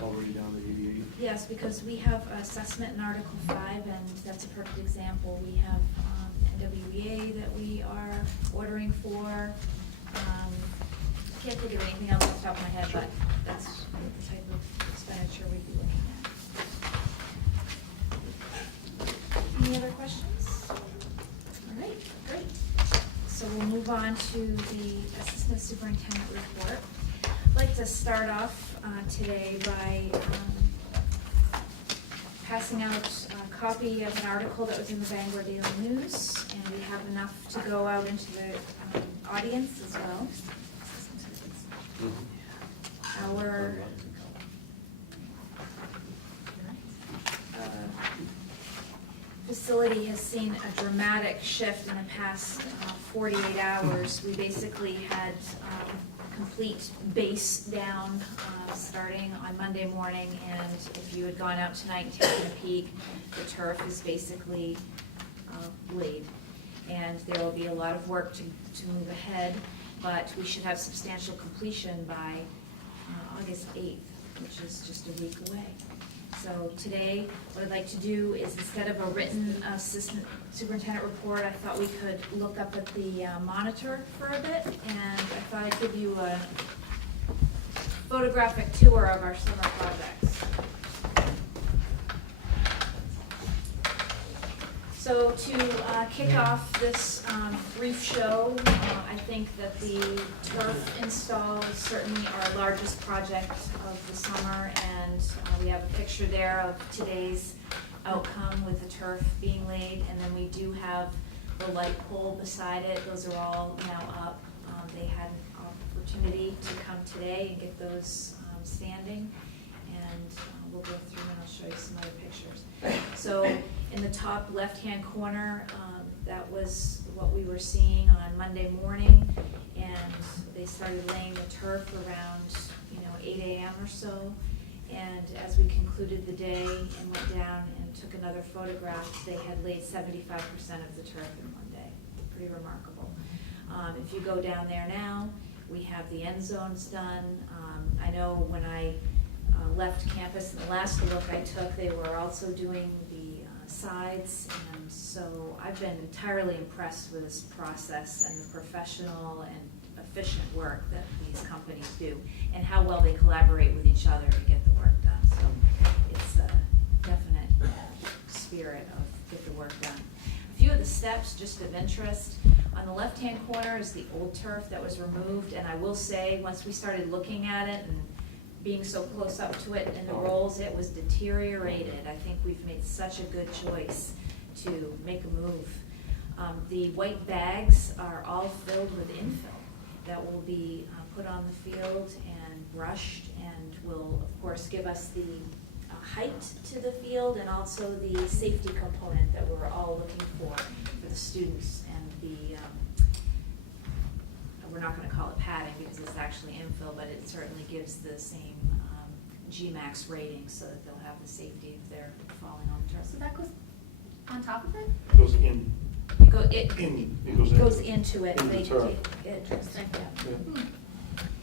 already down to 88? Yes, because we have assessment in Article 5, and that's a perfect example. We have NWEA that we are ordering for. Can't think of anything else off the top of my head, but that's the type of expenditure we'd be looking at. Any other questions? All right, great. So we'll move on to the Assistant Superintendent report. I'd like to start off today by passing out a copy of an article that was in the Bangor Daily News, and we have enough to go out into the audience as well. Our facility has seen a dramatic shift in the past 48 hours. We basically had complete base down starting on Monday morning, and if you had gone out tonight and taken a peek, the turf is basically laid. And there will be a lot of work to move ahead, but we should have substantial completion by August 8th, which is just a week away. So today, what I'd like to do is, instead of a written assistant superintendent report, I thought we could look up at the monitor for a bit, and I thought I'd give you a photographic tour of our summer projects. So to kick off this brief show, I think that the turf install is certainly our largest project of the summer, and we have a picture there of today's outcome with the turf being laid, and then we do have the light pole beside it. Those are all now up. They had an opportunity to come today and get those standing, and we'll go through and I'll show you some other pictures. So in the top left-hand corner, that was what we were seeing on Monday morning, and they started laying the turf around 8 a.m. or so. And as we concluded the day and went down and took another photograph, they had laid 75% of the turf in one day. Pretty remarkable. If you go down there now, we have the end zones done. I know when I left campus, and the last look I took, they were also doing the sides, and so I've been entirely impressed with this process and the professional and efficient work that these companies do, and how well they collaborate with each other to get the work done. So it's a definite spirit of get the work done. A few of the steps just of interest. On the left-hand corner is the old turf that was removed, and I will say, once we started looking at it and being so close up to it in the rolls, it was deteriorated. I think we've made such a good choice to make a move. The white bags are all filled with infill that will be put on the field and brushed, and will of course give us the height to the field and also the safety component that we're all looking for the students. And the we're not going to call it padding because it's actually infill, but it certainly gives the same GMAX rating so that they'll have the safety if they're falling on the turf. So that goes on top of it? It goes in. It goes into it. In the turf. Interesting. Yeah.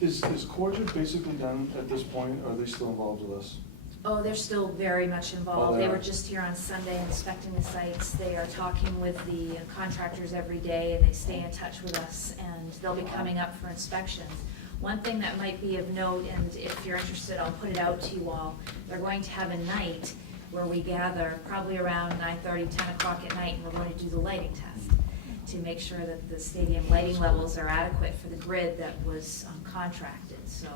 Is Corja basically done at this point, or are they still involved with us? Oh, they're still very much involved. Oh, they They are. were just here on Sunday inspecting the sites. They are talking with the contractors every day, and they stay in touch with us, and they'll be coming up for inspections. One thing that might be of note, and if you're interested, I'll put it out to you all, they're going to have a night where we gather probably around 9:30, 10 o'clock at night, and we're going to do the lighting test to make sure that the stadium lighting levels are adequate for the grid that was contracted. So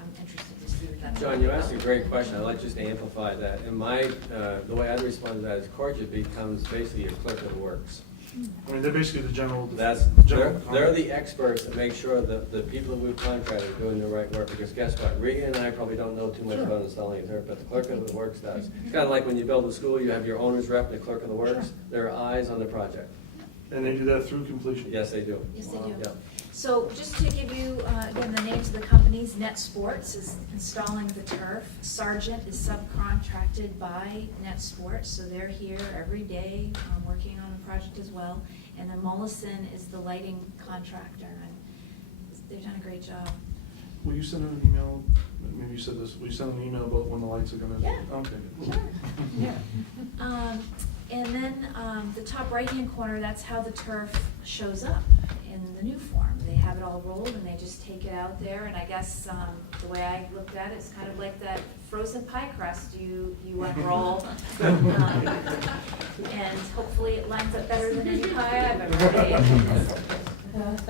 I'm interested to see what that's. John, you asked a great question. I'd like just to amplify that. And the way I'd respond to that is Corja becomes basically your clerk of the works. I mean, they're basically the general. They're general the experts that make sure that the people that we've contracted are doing the right work, because guess what? Rita and I probably don't know too much about installing a turf, but the clerk of the works does. It's kind of like when you build a school, you have your owner's rep and the clerk of the works. There are eyes on the project. And they do that through completion? Yes, they do. Yes, they do. Yeah. So just to give you, again, the names of the companies, Net Sports is installing the turf. Sargent is subcontracted by Net Sports, so they're here every day working on the project as well. And then Mollison is the lighting contractor, and they've done a great job. Will you send an email, maybe you said this, will you send an email about when the lights are gonna? Yeah. Okay. Sure. Yeah. And then the top right-hand corner, that's how the turf shows up in the new form. They have it all rolled and they just take it out there, and I guess the way I looked at it is kind of like that frozen pie crust you unroll. And hopefully it lines up better than any pie I've ever made.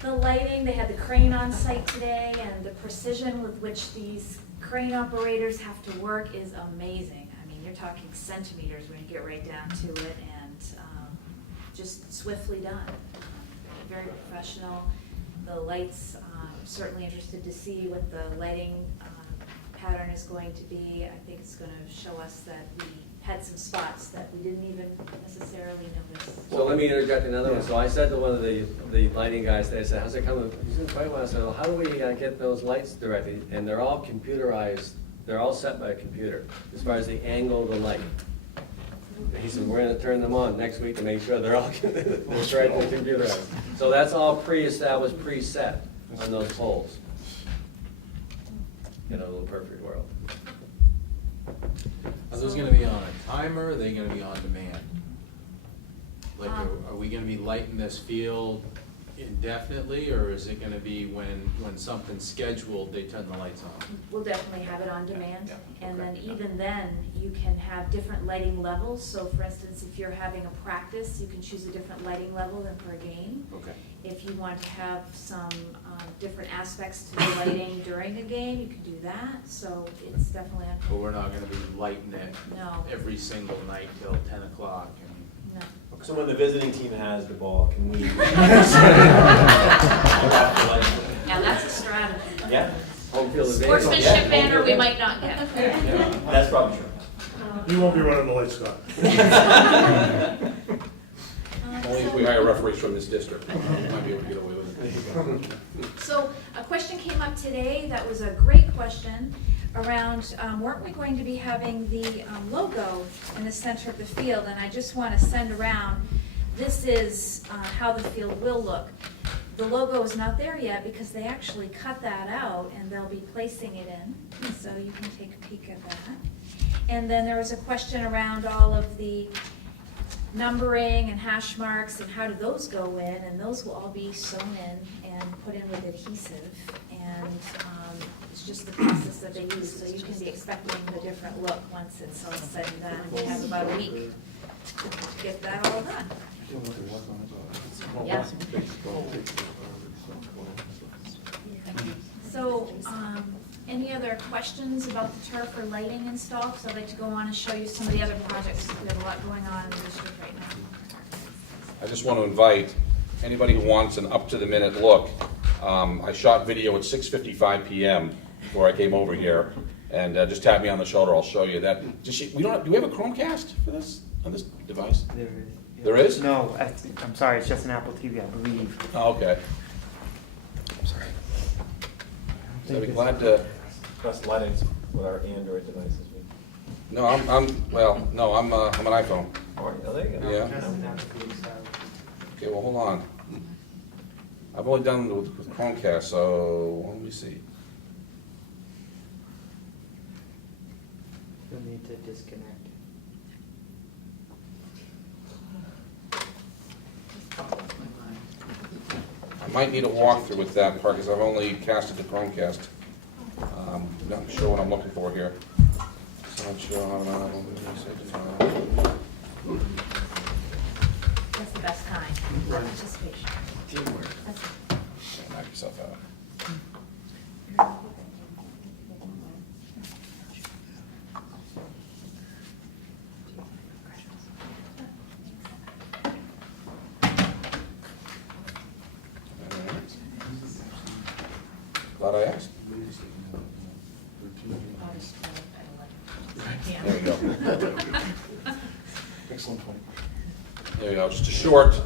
The lighting, they had the crane on site today, and the precision with which these crane operators have to work is amazing. I mean, you're talking centimeters when you get right down to it, and just swiftly done. Very professional. The lights, certainly interested to see what the lighting pattern is going to be. I think it's going to show us that we had some spots that we didn't even necessarily notice. So let me interject another one. So I said to one of the lighting guys, they said, how's it coming? He's doing quite well. I said, well, how do we get those lights directed? And they're all computerized. They're all set by a computer as far as the angle of the light. He said, we're going to turn them on next week to make sure they're all computerized. So that's all pre-established, preset on those poles. In a little perfect world. Are those gonna be on a timer, or are they gonna be on demand? Like, are we gonna be lighting this field indefinitely, or is it gonna be when something's scheduled, they turn the lights on? We'll definitely have it on demand, Yeah, and okay, then yeah. even then, you can have different lighting levels. So for instance, if you're having a practice, you can choose a different lighting level than for a game. Okay. If you want to have some different aspects to the lighting during a game, you can do that, so it's definitely on. But we're not gonna be lighting it No. every single night till 10 o'clock and. No. So when the visiting team has the ball, can we? Now, that's a strategy. Yeah, Home field advantage. Sportsmanship banner, we might not get. that's probably true. You won't be running the lights, Scott. Only if we hire referees from this district, we might be able to get away with it. So a question came up today that was a great question around, weren't we going to be having the logo in the center of the field? And I just want to send around, this is how the field will look. The logo is not there yet because they actually cut that out and they'll be placing it in. So you can take a peek at that. And then there was a question around all of the numbering and hash marks and how do those go in, and those will all be sewn in and put in with adhesive, and it's just the process that they use, so you can be expecting the different look once it's all said and done. We have about a week to get that all done. Yeah. So, any other questions about the turf or lighting install? Because I'd like to go on and show you some of the other projects. We have a lot going on in the district right now. I just want to invite anybody who wants an up-to-the-minute look. I shot video at 6:55 p.m. before I came over here, and just tap me on the shoulder, I'll show you that. Do we have a Chromecast for this, on this device? There is. There is? No, I'm sorry, it's just an Apple TV, I believe. Oh, okay. I'm sorry. So I'd be glad to. Press letters with our Android devices. No, I'm an iPhone. Oh, there you go. Yeah. Just an Apple TV, sorry. Okay, well, hold on. I've only done it with Chromecast, so let me see. You'll need to disconnect. I might need a walkthrough with that part, because I've only casted the Chromecast. Not sure what I'm looking for here. So not sure how That's the best kind. Participation. Teamwork. That's knock yourself out. Glad I asked. There you go. Excellent point. There you go, just a short,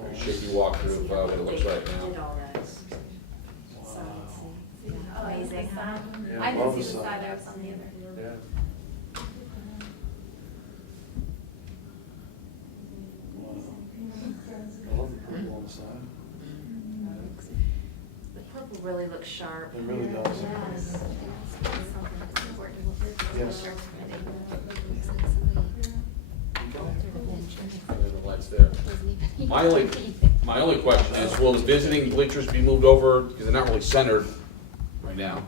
very shaky walkthrough of what it looks like Did now. all that. So, amazing, huh? Yeah, I love didn't see the the side, side. I was on the other. Yeah. I love the purple on the side. The purple really looks sharp. It really does. Yes. Yes. The lights there. My only question is, will the visiting bleachers be moved over, because they're not really centered right now?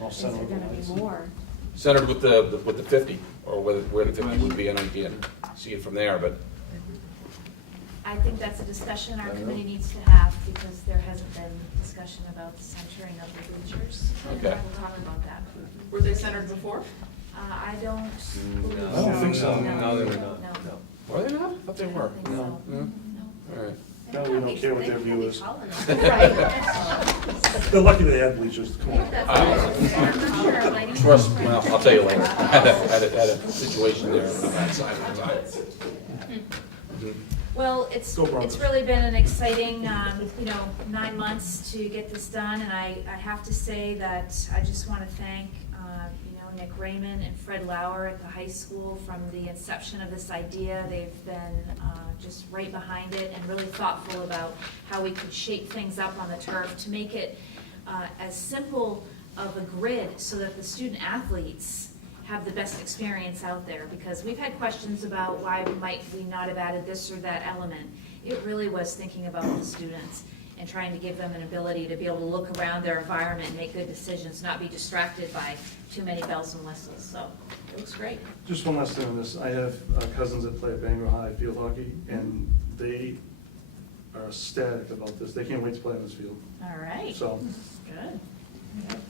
All Is there centered gonna lights. be more? Centered with the 50, or where the 50 would be, and I can't see it from there, but I think that's a discussion our committee needs to have, because there hasn't been discussion about the centering of the bleachers. Okay. We'll talk about that. Were they centered before? I don't believe so. I don't think so. No, they were not. No. were they not? I thought they I were. don't think so. No? All right. No, we don't care what their view is. Right. They're lucky they have bleachers, come on. I'm sure lighting- Trust, well, I'll tell you later. I had a situation there on that side of the time. Well, it's Go Broncos. really been an exciting, 9 months to get this done, and I have to say that I just want to thank, Nick Raymond and Fred Lauer at the high school from the inception of this idea. They've been just right behind it and really thoughtful about how we could shape things up on the turf to make it as simple of a grid so that the student athletes have the best experience out there, because we've had questions about why might we not have added this or that element. It really was thinking about the students and trying to give them an ability to be able to look around their environment and make good decisions, not be distracted by too many bells and whistles. So it looks great. Just one last thing on this. I have cousins that play at Bangor High field hockey, and they are ecstatic about this. They can't wait to play on this field. All right. So, Good.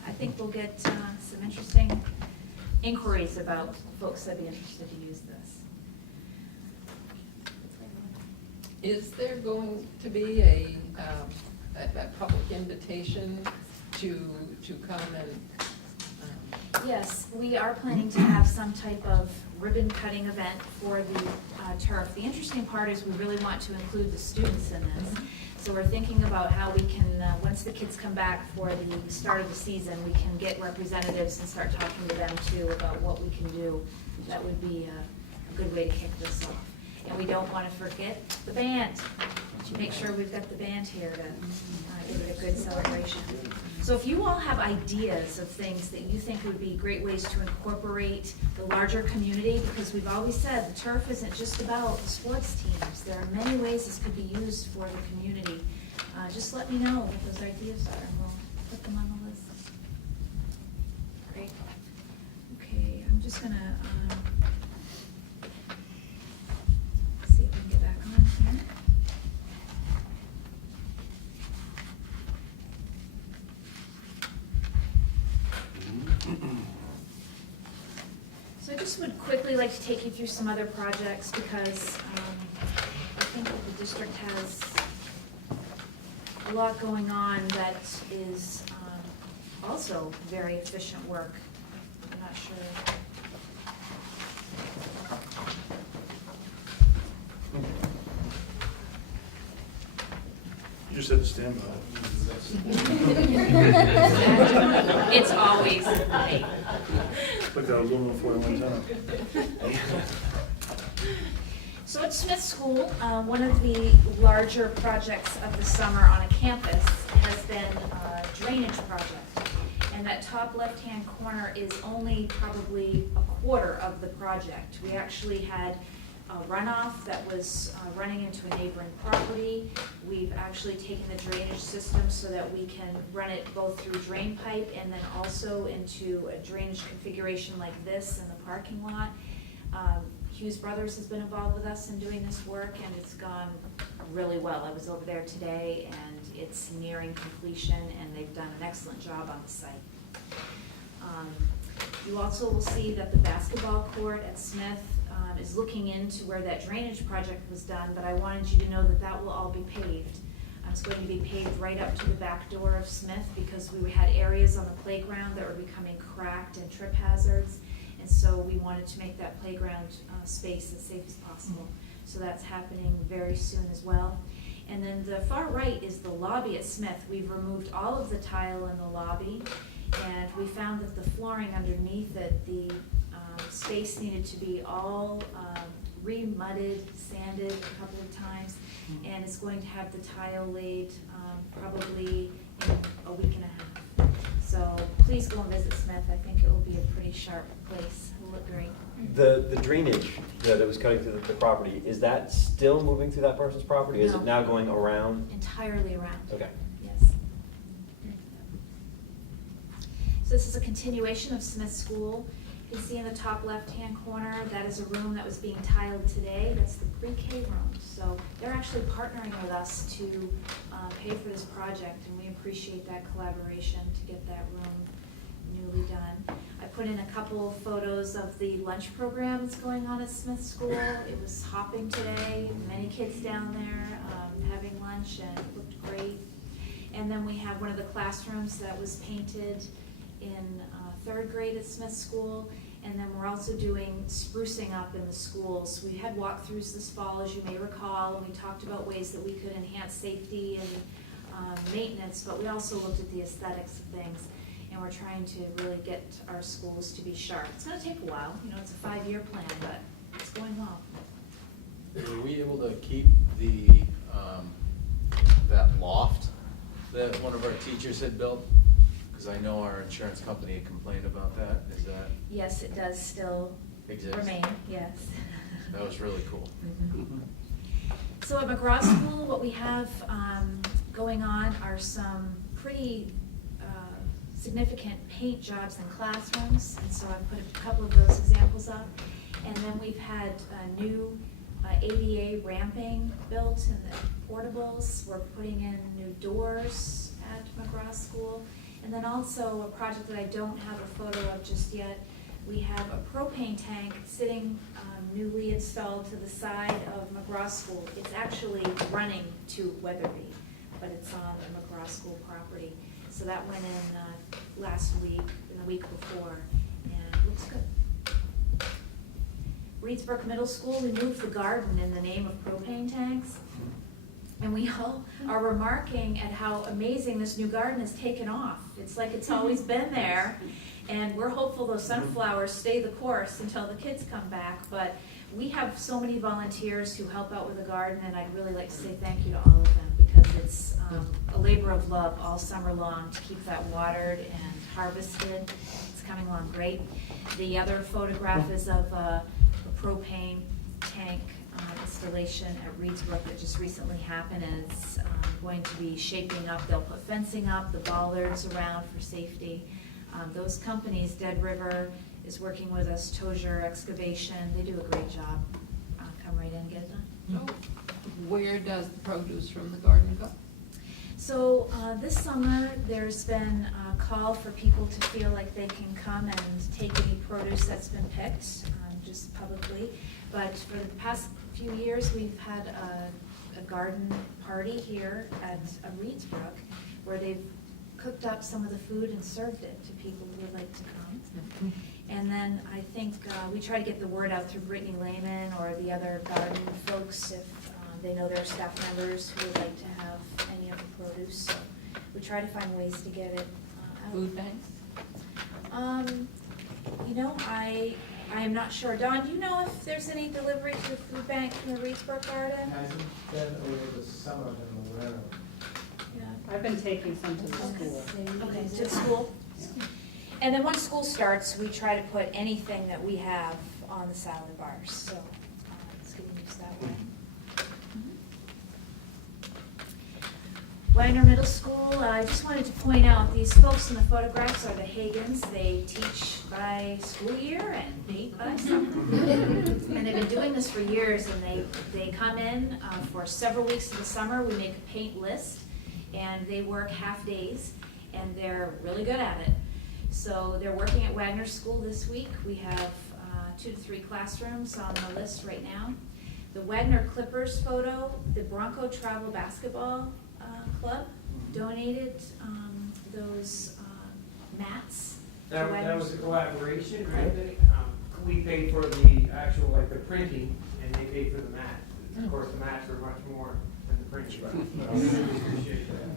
I think we'll get some interesting inquiries about folks that'd be interested to use this. Is there going to be a public invitation to come and? Yes, we are planning to have some type of ribbon cutting event for the turf. The interesting part is we really want to include the students in this. So we're thinking about how we can, once the kids come back for the start of the season, we can get representatives and start talking to them too about what we can do. That would be a good way to kick this off. And we don't want to forget the band. Make sure we've got the band here to give it a good celebration. So if you all have ideas of things that you think would be great ways to incorporate the larger community, because we've always said the turf isn't just about the sports teams. There are many ways this could be used for the community. Just let me know what those ideas are, and we'll put them on the list. Great. Okay, I'm just gonna see if we can get back on here. So I just would quickly like to take you through some other projects, because I think that the district has a lot going on that is also very efficient work. I'm not sure. you just had to stand by it. It's always me. Like that aluminum foil antenna. So at Smith School, one of the larger projects of the summer on a campus has been a drainage project. And that top left-hand corner is only probably a quarter of the project. We actually had a runoff that was running into a neighboring property. We've actually taken the drainage system so that we can run it both through drain pipe and then also into a drainage configuration like this in the parking lot. Hughes Brothers has been involved with us in doing this work, and it's gone really well. I was over there today, and it's nearing completion, and they've done an excellent job on the site. You also will see that the basketball court at Smith is looking into where that drainage project was done, but I wanted you to know that that will all be paved. It's going to be paved right up to the back door of Smith because we had areas on the playground that were becoming cracked and trip hazards. And so we wanted to make that playground space as safe as possible. So that's happening very soon as well. And then the far right is the lobby at Smith. We've removed all of the tile in the lobby, and we found that the flooring underneath it, the space needed to be all re-mudded, sanded a couple of times, and it's going to have the tile laid probably in a week and a half. So please go and visit Smith. I think it will be a pretty sharp place. It'll look great. The drainage that was cutting through the property, is that still moving through that person's property? Is No. it now going around? Entirely around. Okay. Yes. So this is a continuation of Smith School. You can see in the top left-hand corner, that is a room that was being tiled today. That's the pre-K room. So they're actually partnering with us to pay for this project, and we appreciate that collaboration to get that room newly done. I put in a couple photos of the lunch program that's going on at Smith School. It was hopping today, many kids down there having lunch, and it looked great. And then we have one of the classrooms that was painted in third grade at Smith School. And then we're also doing sprucing up in the schools. We had walkthroughs this fall, as you may recall, and we talked about ways that we could enhance safety and maintenance, but we also looked at the aesthetics of things. And we're trying to really get our schools to be sharp. It's gonna take a while, you know, it's a 5-year plan, but it's going well. Were we able to keep the, that loft that one of our teachers had built? Because I know our insurance company had complained about that. Is that? Yes, it does still Exist? remain, yes. That was really cool. Mhm. So at McGraw School, what we have going on are some pretty significant paint jobs in classrooms, and so I've put a couple of those examples up. And then we've had new ADA ramping built in the portables. We're putting in new doors at McGraw School. And then also a project that I don't have a photo of just yet. We have a propane tank sitting newly installed to the side of McGraw School. It's actually running to Weatherby, but it's on the McGraw School property. So that went in last week, and the week before, and it looks good. Reedsbrook Middle School, we moved the garden in the name of propane tanks. And we all are remarking at how amazing this new garden has taken off. It's like it's always been there. And we're hopeful those sunflowers stay the course until the kids come back. But we have so many volunteers who help out with the garden, and I'd really like to say thank you to all of them, because it's a labor of love all summer long to keep that watered and harvested. It's coming along great. The other photograph is of a propane tank installation at Reedsbrook that just recently happened, and it's going to be shaping up. They'll put fencing up, the bollards around for safety. Those companies, Dead River is working with us, Tozier Excavation, they do a great job. Come right in and get it done. So where does the produce from the garden go? So this summer, there's been a call for people to feel like they can come and take any produce that's been picked, just publicly. But for the past few years, we've had a garden party here at Reedsbrook, where they've cooked up some of the food and served it to people who would like to come. And then I think we try to get the word out through Brittany Lehman or the other garden folks if they know their staff members who would like to have any of the produce. So we try to find ways to get it out. Food banks? You know, I am not sure. Don, do you know if there's any delivery to the food bank from the Reedsbrook Garden? Hasn't been over the summer and the winter. Yeah. I've been taking some to the school. Okay, to the school. And then once school starts, we try to put anything that we have on the salad bars, so it's getting used that way. Wagner Middle School, I just wanted to point out, these folks in the photographs are the Hagans. They teach by school year and date by summer. And they've been doing this for years, and they come in for several weeks of the summer. We make a paint list, and they work half days, and they're really good at it. So they're working at Wagner School this week. We have 2 to 3 classrooms on the list right now. The Wagner Clippers photo, the Bronco Travel Basketball Club donated those mats. to That Wagner's. was a collaboration, right? We paid for the actual, like, the printing, and they paid for the mat. Of course, the mats are much more than the printing, but we really appreciate that.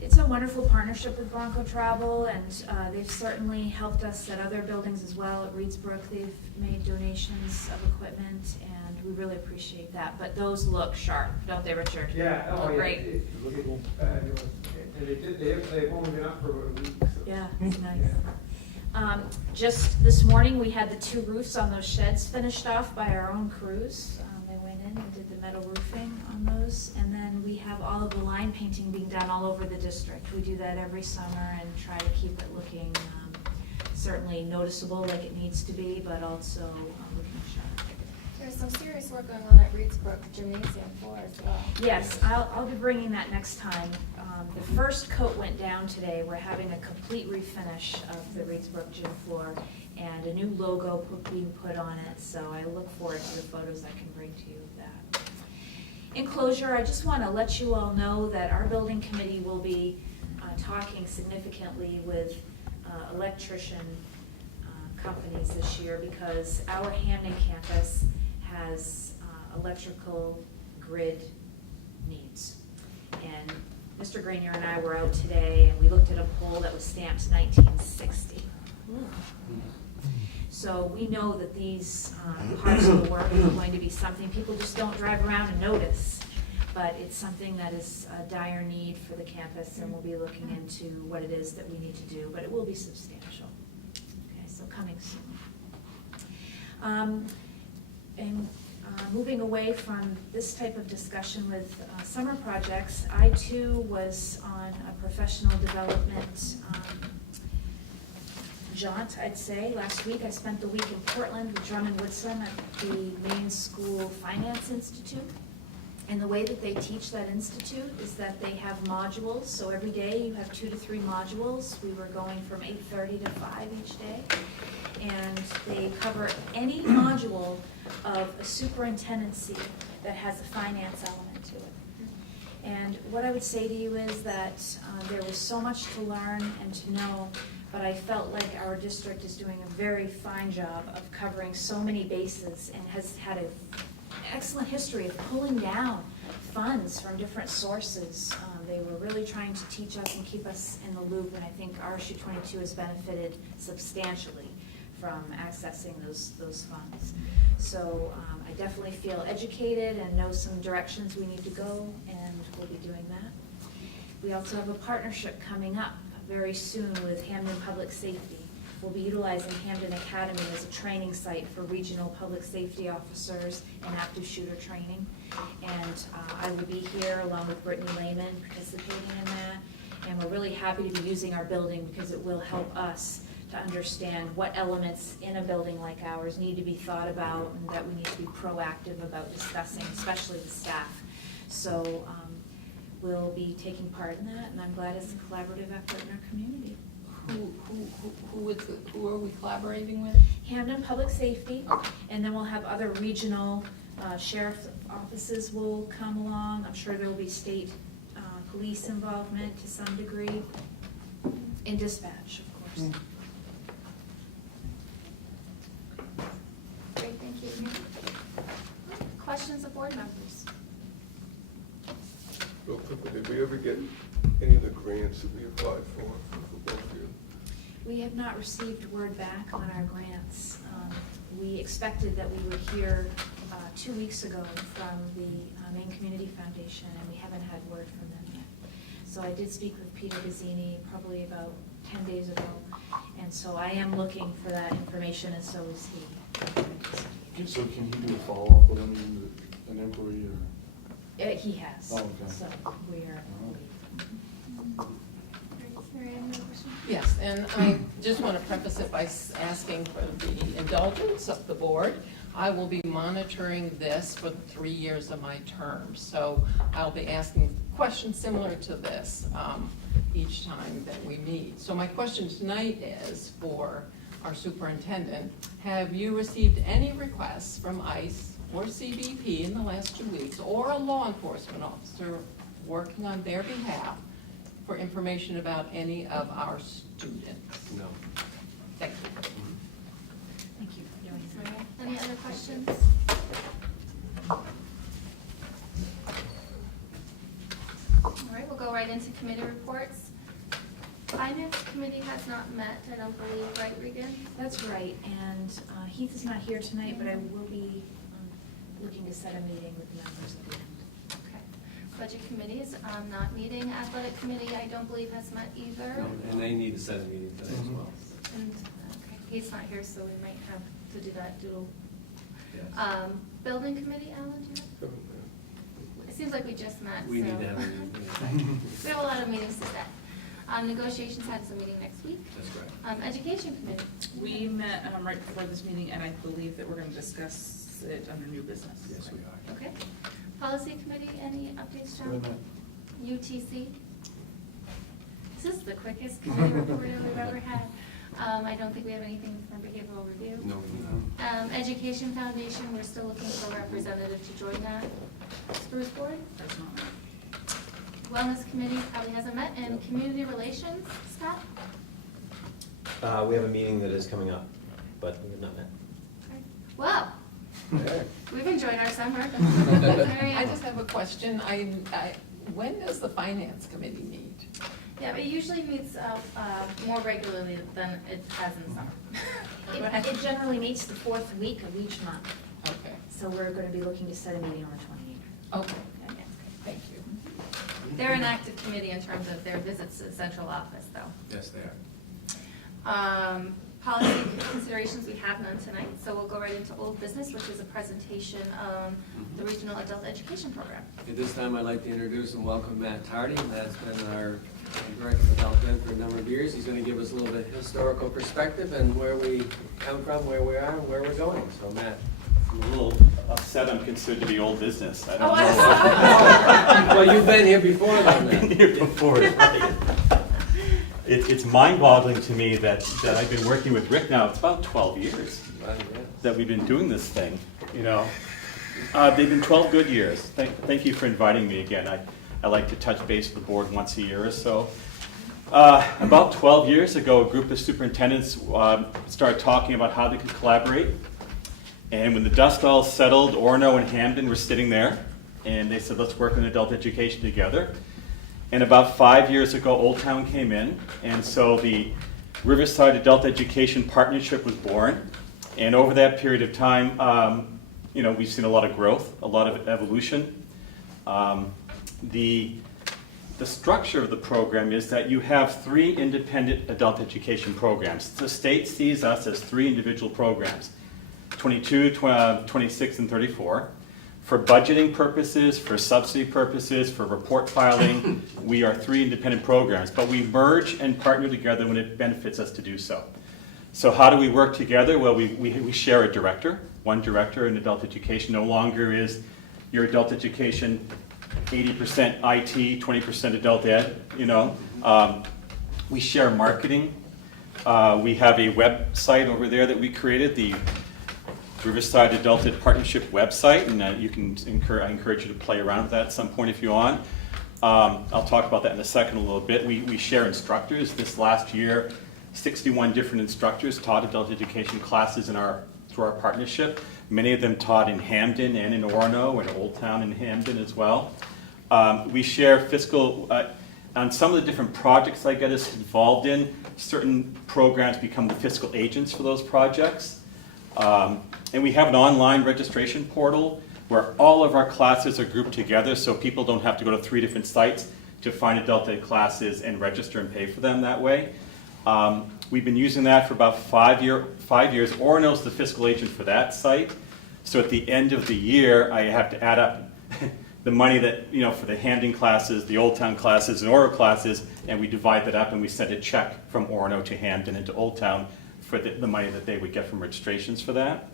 It's a wonderful partnership with Bronco Travel, and they've certainly helped us at other buildings as well. At Reedsbrook, they've made donations of equipment, and we really appreciate that. But those look sharp, don't they, Richard? Yeah, Look oh, yeah. great. And they've only been up for about a week, so. Yeah, it's nice. Just this morning, we had the 2 roofs on those sheds finished off by our own crews. They went in and did the metal roofing on those. And then we have all of the line painting being done all over the district. We do that every summer and try to keep it looking certainly noticeable like it needs to be, but also looking sharp. There's some serious work going on at Reedsbrook Gymnasium floor as well. Yes, I'll be bringing that next time. The first coat went down today. We're having a complete refinish of the Reedsbrook gym floor and a new logo being put on it, so I look forward to the photos I can bring to you of that. In closure, I just want to let you all know that our building committee will be talking significantly with electrician companies this year because our Hampden campus has electrical grid needs. And Mr. Grenier and I were out today and we looked at a pole that was stamped 1960. So we know that these parts of the work are going to be something people just don't drive around and notice. But it's something that is a dire need for the campus, and we'll be looking into what it is that we need to do, but it will be substantial. Okay, so coming soon. Moving away from this type of discussion with summer projects, I too was on a professional development jaunt, I'd say. Last week I spent the week in Portland with Drummond Woodson at the Maine School Finance Institute. And the way that they teach that institute is that they have modules. So every day you have 2 to 3 modules. We were going from 8:30 to 5 each day. And they cover any module of a superintendency that has a finance element to it. And what I would say to you is that there was so much to learn and to know, but I felt like our district is doing a very fine job of covering so many bases and has had an excellent history of pulling down funds from different sources. They were really trying to teach us and keep us in the loop, and I think RSU 22 has benefited substantially from accessing those funds. So I definitely feel educated and know some directions we need to go, and we'll be doing that. We also have a partnership coming up very soon with Hampden Public Safety. We'll be utilizing Hampden Academy as a training site for regional public safety officers and active shooter training. And I will be here along with Brittany Lehman participating in that. And we're really happy to be using our building because it will help us to understand what elements in a building like ours need to be thought about and that we need to be proactive about discussing, especially with staff. So we'll be taking part in that, and I'm glad it's a collaborative effort in our community. Who are we collaborating with? Hampden Public Safety, and then we'll have other regional sheriff offices will come along. I'm sure there will be state police involvement to some degree, and dispatch, of course. Great, thank you. Questions of board members? Real quickly, did we ever get any of the grants that we applied for football field? We have not received word back on our grants. We expected that we would hear 2 weeks ago from the Maine Community Foundation, and we haven't had word from them yet. So I did speak with Peter Gazzini probably about 10 days ago, and so I am looking for that information, and so is he. So can he do a follow-up with an inquiry or? He has. Oh, okay. So we are. Yes, and I just want to preface it by asking for the indulgence of the board. I will be monitoring this for the 3 years of my term, so I'll be asking questions similar to this each time that we meet. So my question tonight is for our superintendent, have you received any requests from ICE or CBP in the last 2 weeks, or a law enforcement officer working on their behalf for information about any of our students? No. Thank you. Thank you. Maria, any other questions? All right, we'll go right into committee reports. Finance committee has not met, I don't believe, right, Regan? That's right, and Heath is not here tonight, but I will be looking to set a meeting with the members at the end. Okay. Budget committee is not meeting. Athletic committee, I don't believe has met either. No, and they need to set a meeting today as well. And, okay, he's not here, so we might have to do that doodle. Yes. Building committee, Alan, do you have? It seems like we just met, so. We need to have a meeting. We have a lot of meetings to set. Negotiations has a meeting next week. That's right. Education committee. We met right before this meeting, and I believe that we're going to discuss it under new business. Yes, we are. Okay. Policy committee, any updates, John? UTC. This is the quickest committee report we've ever had. I don't think we have anything from behavioral review. No, no. Education Foundation, we're still looking for a representative to join that. Spruce Board. That's not right. Wellness committee probably hasn't met. And community relations, Scott? We have a meeting that is coming up, but we have not met. Okay. Well, we've enjoyed our summer. I just have a question. When does the finance committee meet? Yeah, it usually meets more regularly than it has in summer. It generally meets the fourth week of each month, Okay, so we're going to be looking to set a meeting on the 28th. okay, thank you. They're an active committee in terms of their visits to the central office, though. Yes, they are. Policy considerations, we have none tonight, so we'll go right into old business, which is a presentation on the Regional Adult Education Program. At this time, I'd like to introduce and welcome Matt Tardy. Matt's been our director of adult ed for a number of years. He's going to give us a little bit of historical perspective and where we come from, where we are, and where we're going. So, Matt. I'm a little upset I'm considered to be old business. I don't know. Well, you've been here before, though, I've been here before, right? It's mind-boggling to me that I've been working with Rick now, it's about 12 years that we've been doing this thing, you know. They've been 12 good years. Thank you for inviting me again. I like to touch base with the board once a year or so. About 12 years ago, a group of superintendents started talking about how they could collaborate. And when the dust all settled, Orono and Hampden were sitting there, and they said, let's work on adult education together. And about 5 years ago, Old Town came in, and so the Riverside Adult Education Partnership was born. And over that period of time, you know, we've seen a lot of growth, a lot of evolution. The structure of the program is that you have 3 independent adult education programs. The state sees us as 3 individual programs. 22, 26, and 34. For budgeting purposes, for subsidy purposes, for report filing, we are 3 independent programs, but we merge and partner together when it benefits us to do so. So how do we work together? Well, we share a director. One director in adult education. No longer is your adult education 80% IT, 20% adult ed, you know. We share marketing. We have a website over there that we created, the Riverside Adult Ed Partnership website, and I encourage you to play around with that at some point if you want. I'll talk about that in a second a little bit. We share instructors. This last year, 61 different instructors taught adult education classes through our partnership. Many of them taught in Hampden and in Orono and Old Town and Hampden as well. We share fiscal, on some of the different projects I get us involved in, certain programs become the fiscal agents for those projects. And we have an online registration portal where all of our classes are grouped together so people don't have to go to 3 different sites to find adult ed classes and register and pay for them that way. We've been using that for about 5 years. Orono's the fiscal agent for that site. So at the end of the year, I have to add up the money that, you know, for the Hampden classes, the Old Town classes, and Orono classes, and we divide that up and we send a check from Orono to Hampden and to Old Town for the money that they would get from registrations for that.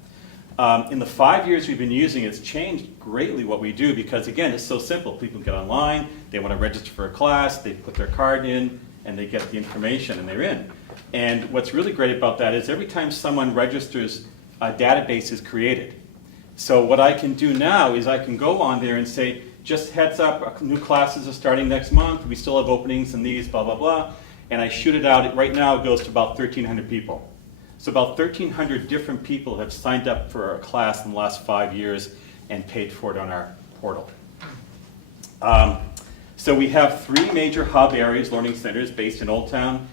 In the 5 years we've been using it, it's changed greatly what we do because, again, it's so simple. People get online, they want to register for a class, they put their card in, and they get the information, and they're in. And what's really great about that is every time someone registers, a database is created. So what I can do now is I can go on there and say, just heads up, new classes are starting next month, we still have openings in these, blah, blah, blah. And I shoot it out. Right now it goes to about 1,300 people. So about 1,300 different people have signed up for a class in the last 5 years and paid for it on our portal. So we have 3 major hub areas, learning centers, based in Old Town,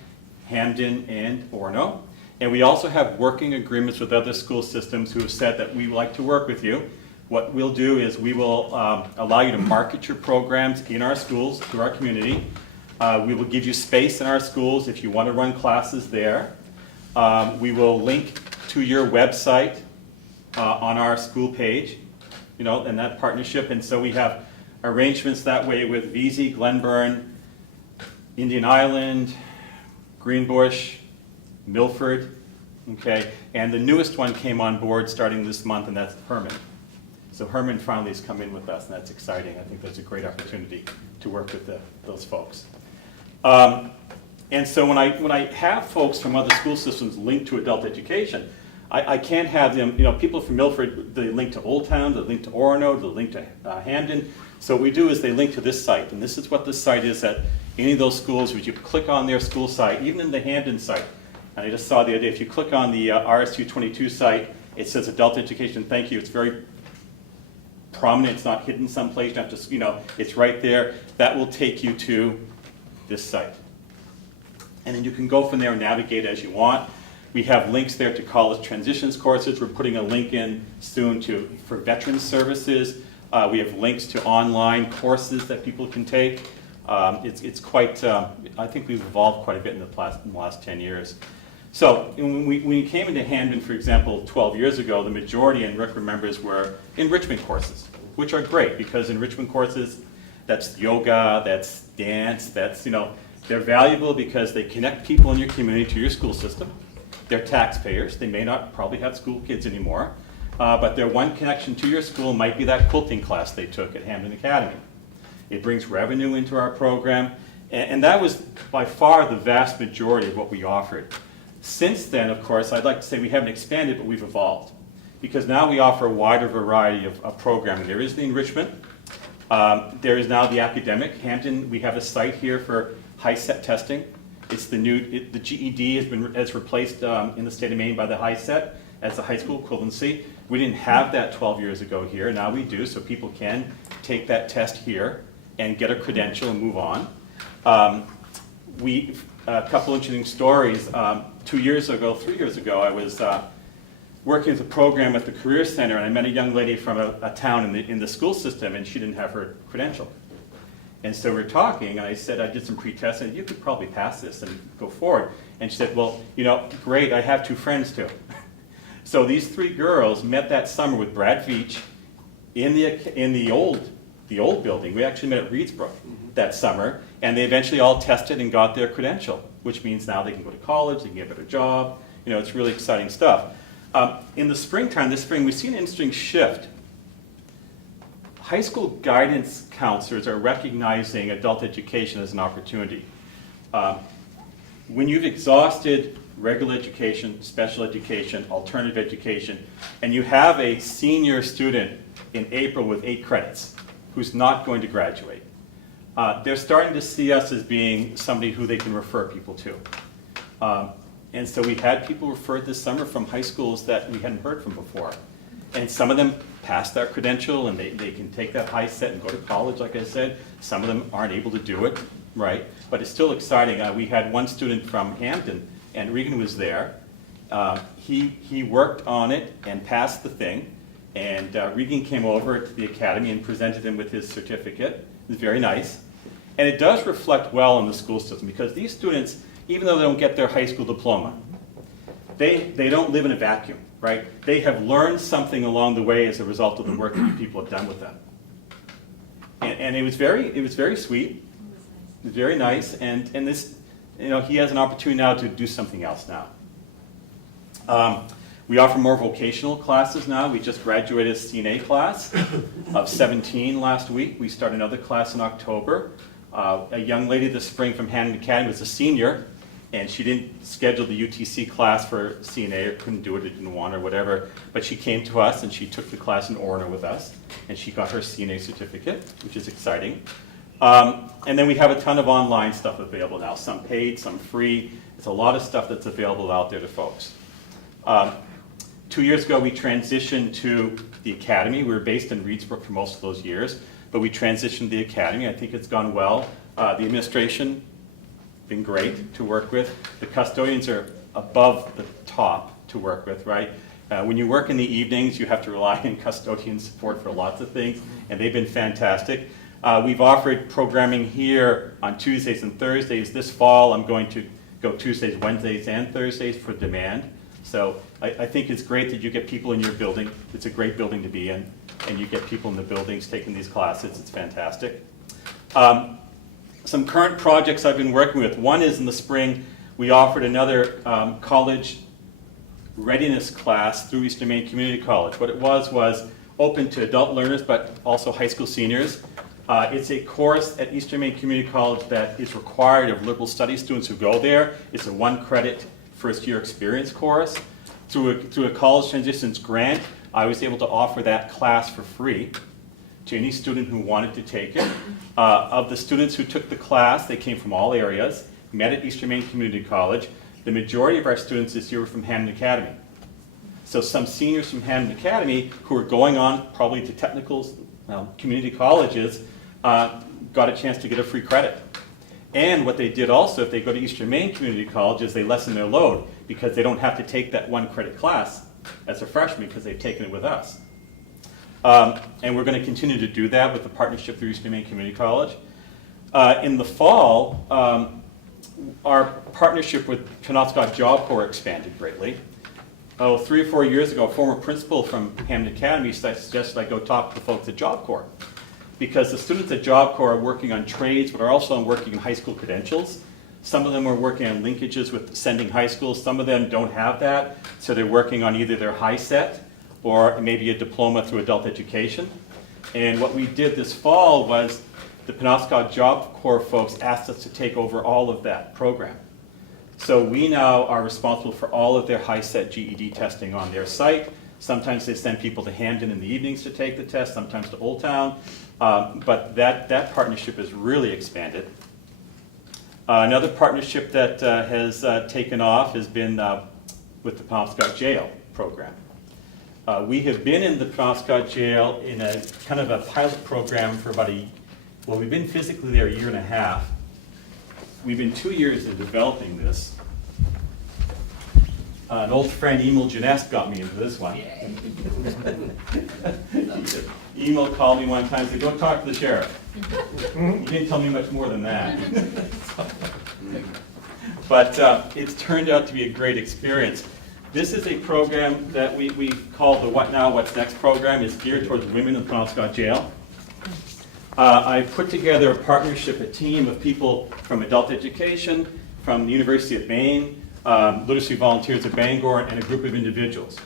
Hampden, and Orono. And we also have working agreements with other school systems who have said that we would like to work with you. What we'll do is we will allow you to market your programs in our schools, through our community. We will give you space in our schools if you want to run classes there. We will link to your website on our school page, you know, in that partnership. And so we have arrangements that way with VZ, Glenburn, Indian Island, Greenbush, Milford, okay? And the newest one came on board starting this month, and that's Herman. So Herman finally has come in with us, and that's exciting. I think that's a great opportunity to work with those folks. And so when I have folks from other school systems linked to adult education, I can't have them, you know, people from Milford, they link to Old Town, they link to Orono, they link to Hampden. So what we do is they link to this site, and this is what this site is at any of those schools. Would you click on their school site, even in the Hampden site, and I just saw the other day, if you click on the RSU 22 site, it says adult education, thank you. It's very prominent, it's not hidden someplace, you don't have to, you know, it's right there. That will take you to this site. And then you can go from there and navigate as you want. We have links there to college transitions courses. We're putting a link in soon for veterans services. We have links to online courses that people can take. It's quite, I think we've evolved quite a bit in the last 10 years. So when we came into Hampden, for example, 12 years ago, the majority, and Rick remembers, were enrichment courses, which are great because enrichment courses, that's yoga, that's dance, that's, you know, they're valuable because they connect people in your community to your school system. They're taxpayers. They may not probably have school kids anymore, but their one connection to your school might be that quilting class they took at Hampden Academy. It brings revenue into our program, and that was by far the vast majority of what we offered. Since then, of course, I'd like to say we haven't expanded, but we've evolved. Because now we offer a wider variety of programming. There is the enrichment. There is now the academic. Hampden, we have a site here for high-set testing. It's the new, the GED has replaced in the state of Maine by the high-set as the high school equivalency. We didn't have that 12 years ago here. Now we do, so people can take that test here and get a credential and move on. A couple interesting stories. 2 years ago, 3 years ago, I was working with a program at the Career Center, and I met a young lady from a town in the school system, and she didn't have her credential. And so we're talking, and I said, I did some pre-tests, and you could probably pass this and go forward. And she said, well, you know, great, I have 2 friends too. So these 3 girls met that summer with Brad Veach in the old building. We actually met at Reedsbrook that summer, and they eventually all tested and got their credential, which means now they can go to college, they can get a better job. You know, it's really exciting stuff. In the springtime, this spring, we've seen an interesting shift. High school guidance counselors are recognizing adult education as an opportunity. When you've exhausted regular education, special education, alternative education, and you have a senior student in April with 8 credits who's not going to graduate, they're starting to see us as being somebody who they can refer people to. And so we've had people referred this summer from high schools that we hadn't heard from before. And some of them passed our credential and they can take that high set and go to college, like I said. Some of them aren't able to do it, right? But it's still exciting. We had one student from Hampden, and Regan was there. He worked on it and passed the thing. And Regan came over to the academy and presented him with his certificate. It was very nice. And it does reflect well on the school system because these students, even though they don't get their high school diploma, they don't live in a vacuum, right? They have learned something along the way as a result of the work that people have done with them. And it was very sweet. It was very nice. And this, you know, he has an opportunity now to do something else now. We offer more vocational classes now. We just graduated a CNA class of 17 last week. We start another class in October. A young lady this spring from Hampden Academy was a senior, and she didn't schedule the UTC class for CNA or couldn't do it or didn't want or whatever, but she came to us and she took the class in Orono with us, and she got her CNA certificate, which is exciting. And then we have a ton of online stuff available now, some paid, some free. There's a lot of stuff that's available out there to folks. 2 years ago, we transitioned to the Academy. We were based in Reedsbrook for most of those years, but we transitioned to the Academy. I think it's gone well. The administration, been great to work with. The custodians are above the top to work with, right? When you work in the evenings, you have to rely on custodian support for lots of things, and they've been fantastic. We've offered programming here on Tuesdays and Thursdays. This fall, I'm going to go Tuesdays, Wednesdays, and Thursdays for demand. So I think it's great that you get people in your building. It's a great building to be in, and you get people in the buildings taking these classes. It's fantastic. Some current projects I've been working with. One is in the spring, we offered another college readiness class through Eastern Maine Community College. What it was open to adult learners, but also high school seniors. It's a course at Eastern Maine Community College that is required of liberal studies students who go there. It's a 1-credit first-year experience course. Through a college transitions grant, I was able to offer that class for free to any student who wanted to take it. Of the students who took the class, they came from all areas, met at Eastern Maine Community College. The majority of our students this year were from Hampden Academy. So some seniors from Hampden Academy who are going on probably to technical community colleges got a chance to get a free credit. And what they did also, if they go to Eastern Maine Community College, is they lessen their load because they don't have to take that 1-credit class as a freshman because they've taken it with us. And we're going to continue to do that with the partnership through Eastern Maine Community College. In the fall, our partnership with Penobscot Job Corps expanded greatly. 3 or 4 years ago, a former principal from Hampden Academy suggested I go talk to the folks at Job Corps, because the students at Job Corps are working on trades, but are also working in high school credentials. Some of them are working on linkages with sending high schools. Some of them don't have that, so they're working on either their high set or maybe a diploma through adult education. And what we did this fall was the Penobscot Job Corps folks asked us to take over all of that program. So we now are responsible for all of their high set GED testing on their site. Sometimes they send people to Hampden in the evenings to take the test, sometimes to Old Town. But that partnership has really expanded. Another partnership that has taken off has been with the Penobscot Jail program. We have been in the Penobscot Jail in a kind of a pilot program for about we've been physically there 1.5 years. We've been 2 years in developing this. An old friend, Emil Janess, got me into this one. Emil called me one time and said, go talk to the sheriff. He didn't tell me much more than that. But it's turned out to be a great experience. This is a program that we call the What Now, What's Next program. It's geared towards women in the Penobscot Jail. I put together a partnership, a team of people from adult education, from the University of Maine, literacy volunteers at Bangor, and a group of individuals.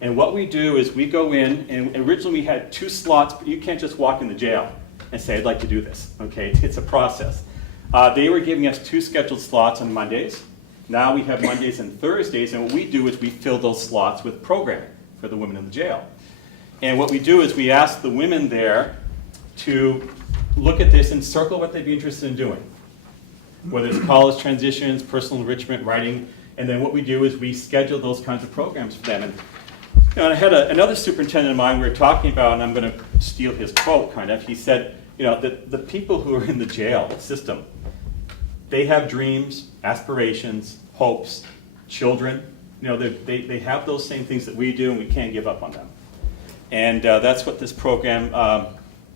And what we do is we go in, and originally we had 2 slots, but you can't just walk in the jail and say, I'd like to do this, okay? It's a process. They were giving us 2 scheduled slots on Mondays. Now we have Mondays and Thursdays, and what we do is we fill those slots with programming for the women in the jail. And what we do is we ask the women there to look at this and circle what they'd be interested in doing, whether it's college transitions, personal enrichment, writing, and then what we do is we schedule those kinds of programs for them. And I had another superintendent of mine we were talking about, and I'm going to steal his quote, kind of. He said, the people who are in the jail system, they have dreams, aspirations, hopes, children. They have those same things that we do, and we can't give up on them. And that's what this program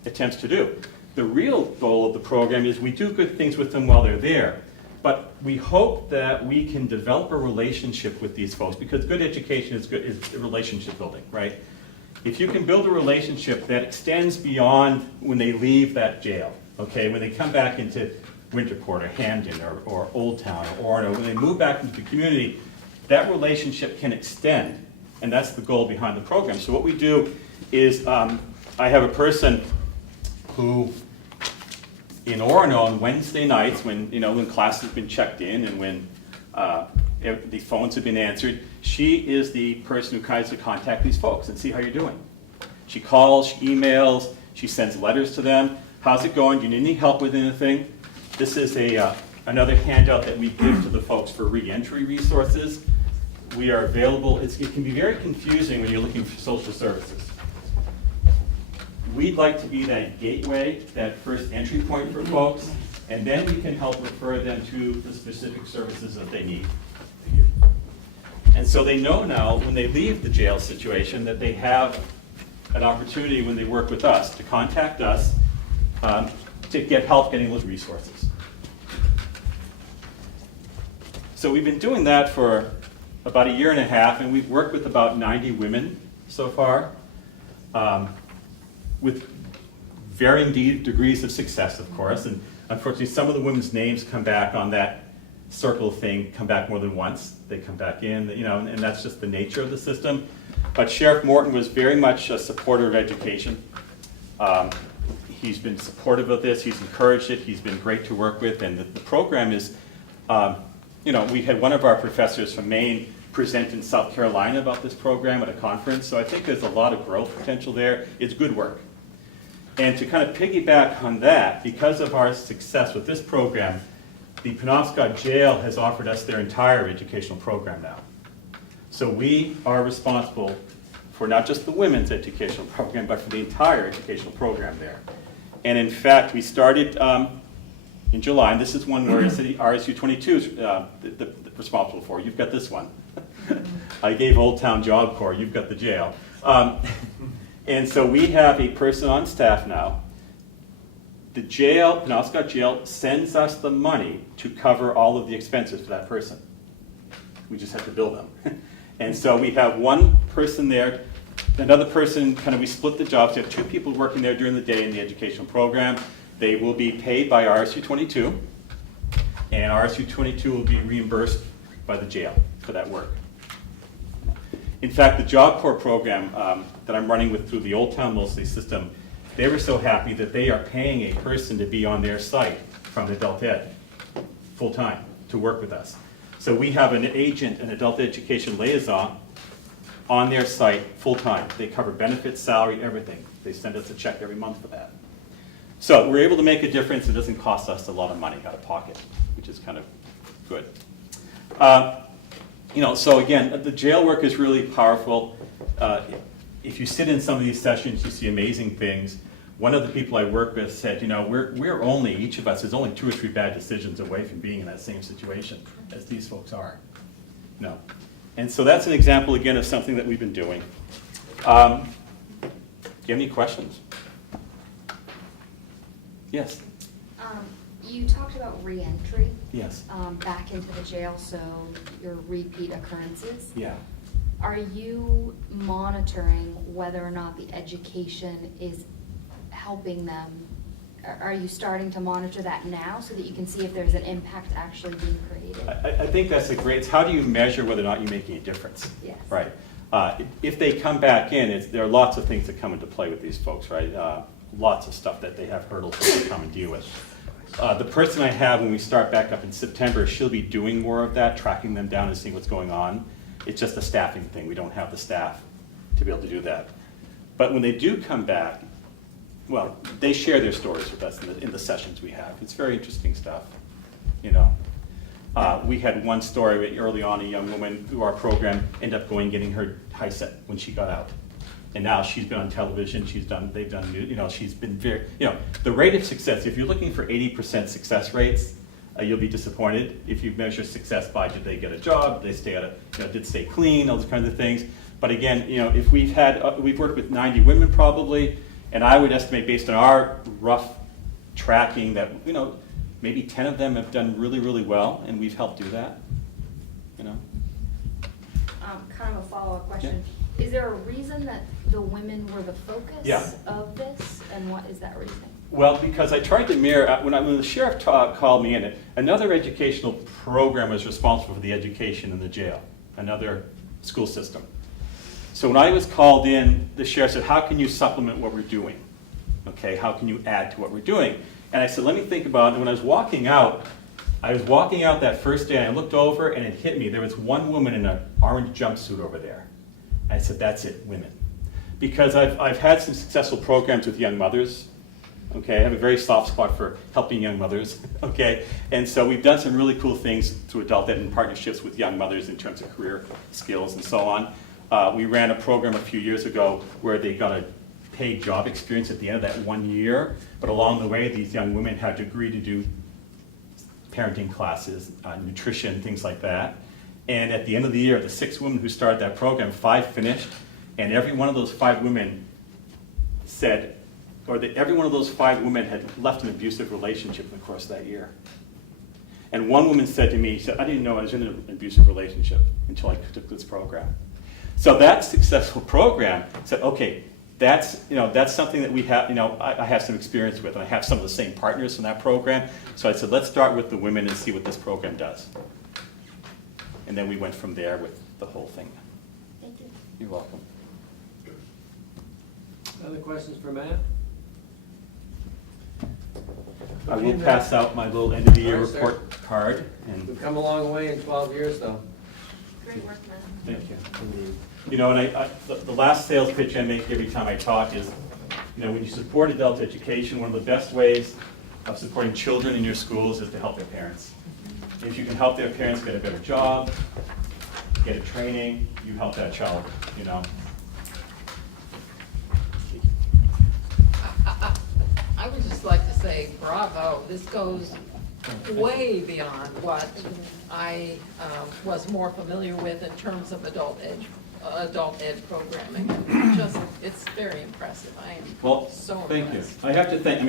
attempts to do. The real goal of the program is we do good things with them while they're there, but we hope that we can develop a relationship with these folks, because good education is relationship building, right? If you can build a relationship that extends beyond when they leave that jail, okay, when they come back into Winterport or Hampden or Old Town or Orono, when they move back into the community, that relationship can extend, and that's the goal behind the program. So what we do is I have a person who in Orono on Wednesday nights when class has been checked in and when The phones have been answered. She is the person who tries to contact these folks and see how you're doing. She calls, she emails, she sends letters to them. How's it going? Do you need any help with anything? This is another handout that we give to the folks for re-entry resources. We are available. It can be very confusing when you're looking for social services. We'd like to be that gateway, that first entry point for folks, and then we can help refer them to the specific services that they need. And so they know now when they leave the jail situation that they have an opportunity when they work with us to contact us to get help getting those resources. So we've been doing that for about 1.5 years, and we've worked with about 90 women so far, with varying degrees of success, of course. And unfortunately, some of the women's names come back on that circle thing, come back more than once. They come back in, and that's just the nature of the system. But Sheriff Morton was very much a supporter of education. He's been supportive of this. He's encouraged it. He's been great to work with. And the program is, we had one of our professors from Maine present in South Carolina about this program at a conference. So I think there's a lot of growth potential there. It's good work. And to kind of piggyback on that, because of our success with this program, the Penobscot Jail has offered us their entire educational program now. So we are responsible for not just the women's educational program, but for the entire educational program there. And in fact, we started in July, and this is one where the RSU 22 is responsible for. You've got this one. I gave Old Town Job Corps, you've got the jail. And so we have a person on staff now. The jail, Penobscot Jail, sends us the money to cover all of the expenses for that person. We just have to bill them. And so we have one person there, another person, we split the jobs. We have 2 people working there during the day in the educational program. They will be paid by RSU 22, and RSU 22 will be reimbursed by the jail for that work. In fact, the Job Corps program that I'm running with through the Old Town Mostly system, they were so happy that they are paying a person to be on their site from adult ed full-time to work with us. So we have an agent, an adult education liaison, on their site full-time. They cover benefits, salary, everything. They send us a check every month for that. So we're able to make a difference. It doesn't cost us a lot of money out of pocket, which is kind of good. So again, the jail work is really powerful. If you sit in some of these sessions, you see amazing things. One of the people I work with said, we're only, each of us is only 2 or 3 bad decisions away from being in that same situation as these folks are. And so that's an example, again, of something that we've been doing. Do you have any questions? Yes? You talked about re-entry. Yes. Back into the jail, so your repeat occurrences. Yeah. Are you monitoring whether or not the education is helping them? Are you starting to monitor that now so that you can see if there's an impact actually being created? I think that's a great, it's how do you measure whether or not you're making a difference? Yes. Right. If they come back in, there are lots of things that come into play with these folks, right? Lots of stuff that they have hurdles to come and deal with. The person I have when we start back up in September, she'll be doing more of that, tracking them down and seeing what's going on. It's just a staffing thing. We don't have the staff to be able to do that. But when they do come back, well, they share their stories with us in the sessions we have. It's very interesting stuff, We had one story early on, a young woman through our program ended up getting her high set when she got out. And now she's been on television, they've done, she's been very, the rate of success, if you're looking for 80% success rates, you'll be disappointed. If you measure success by did they get a job, did they stay stay clean, all those kinds of things. But again, if we've worked with 90 women probably, and I would estimate based on our rough tracking that, maybe 10 of them have done really, really well, and we've helped do that, Kind of a follow-up question. Yeah. Is there a reason that the women were the focus of this, and what is that reason? Well, because I tried to mirror, when the sheriff called me in, another educational program was responsible for the education in the jail, another school system. So when I was called in, the sheriff said, how can you supplement what we're doing? Okay, how can you add to what we're doing? And I said, let me think about it. And when I was walking out, I was walking out that first day, and I looked over, and it hit me. There was one woman in an orange jumpsuit over there. I said, that's it, women. Because I've had some successful programs with young mothers. Okay, I have a very soft spot for helping young mothers. Okay, and so we've done some really cool things through adult ed and partnerships with young mothers in terms of career skills and so on. We ran a program a few years ago where they got a paid job experience at the end of that 1 year, but along the way, these young women had to agree to do parenting classes, nutrition, things like that. And at the end of the year, the 6 women who started that program, 5 finished, and every one of those 5 women said, every one of those 5 women had left an abusive relationship in the course of that year. And one woman said to me, she said, I didn't know I was in an abusive relationship until I took this program. So that successful program said, okay, that's something that we have, I have some experience with, and I have some of the same partners from that program. So I said, let's start with the women and see what this program does. And then we went from there with the whole thing. Thank you. You're welcome. Other questions for Matt? I will pass out my little end of the year report card. And We've come a long way in 12 years, though. Great work, Matt. thank you. And the last sales pitch I make every time I talk is, when you support adult education, one of the best ways of supporting children in your schools is to help their parents. If you can help their parents get a better job, get a training, you help that child, I would just like to say bravo. This goes way beyond what I was more familiar with in terms of adult ed programming. It's very impressive. I am so impressed. Thank you. I have to thank,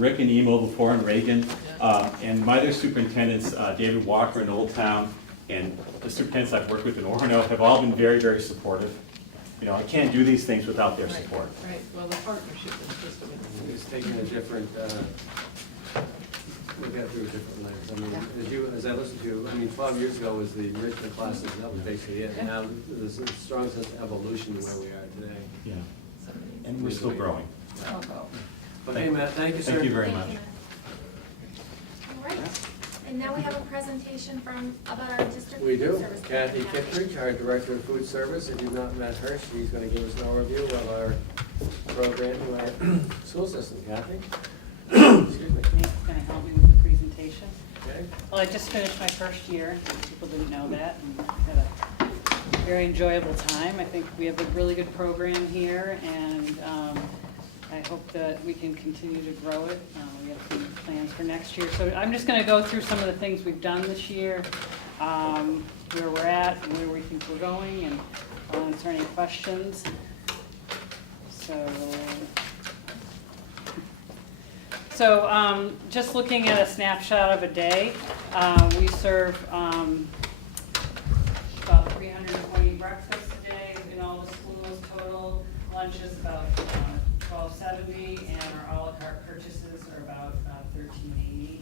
Rick and Emo before, and Reagan, and my other superintendents, David Walker in Old Town, and the superintendents I've worked with in Orono have all been very, very supportive. I can't do these things without their support. Right, well, the partnership is just amazing. It's taking a different, look at it through a different lens. As I listened to you, 12 years ago was the enrichment classes, that was basically it. Now there's a strong sense of evolution in where we are today. Yeah. And we're still growing. Okay, Matt, thank you, sir. Thank you very much. All right, and now we have a presentation about our district We food do. service. Kathy Kittredge, our Director of Food Service. If you've not met her, she's going to give us an overview of our program in our school system. Kathy? Excuse me. Going to help me with the presentation. Okay. Well, I just finished my first year. People didn't know that. And I had a very enjoyable time. I think we have a really good program here, and I hope that we can continue to grow it. We have some plans for next year. So I'm just going to go through some of the things we've done this year, where we're at, and where we think we're going, and I'll answer any questions. So just looking at a snapshot of a day, we serve about 320 breakfasts a day in all the schools total. Lunch is about $12.70, and our a la carte purchases are about $13.80.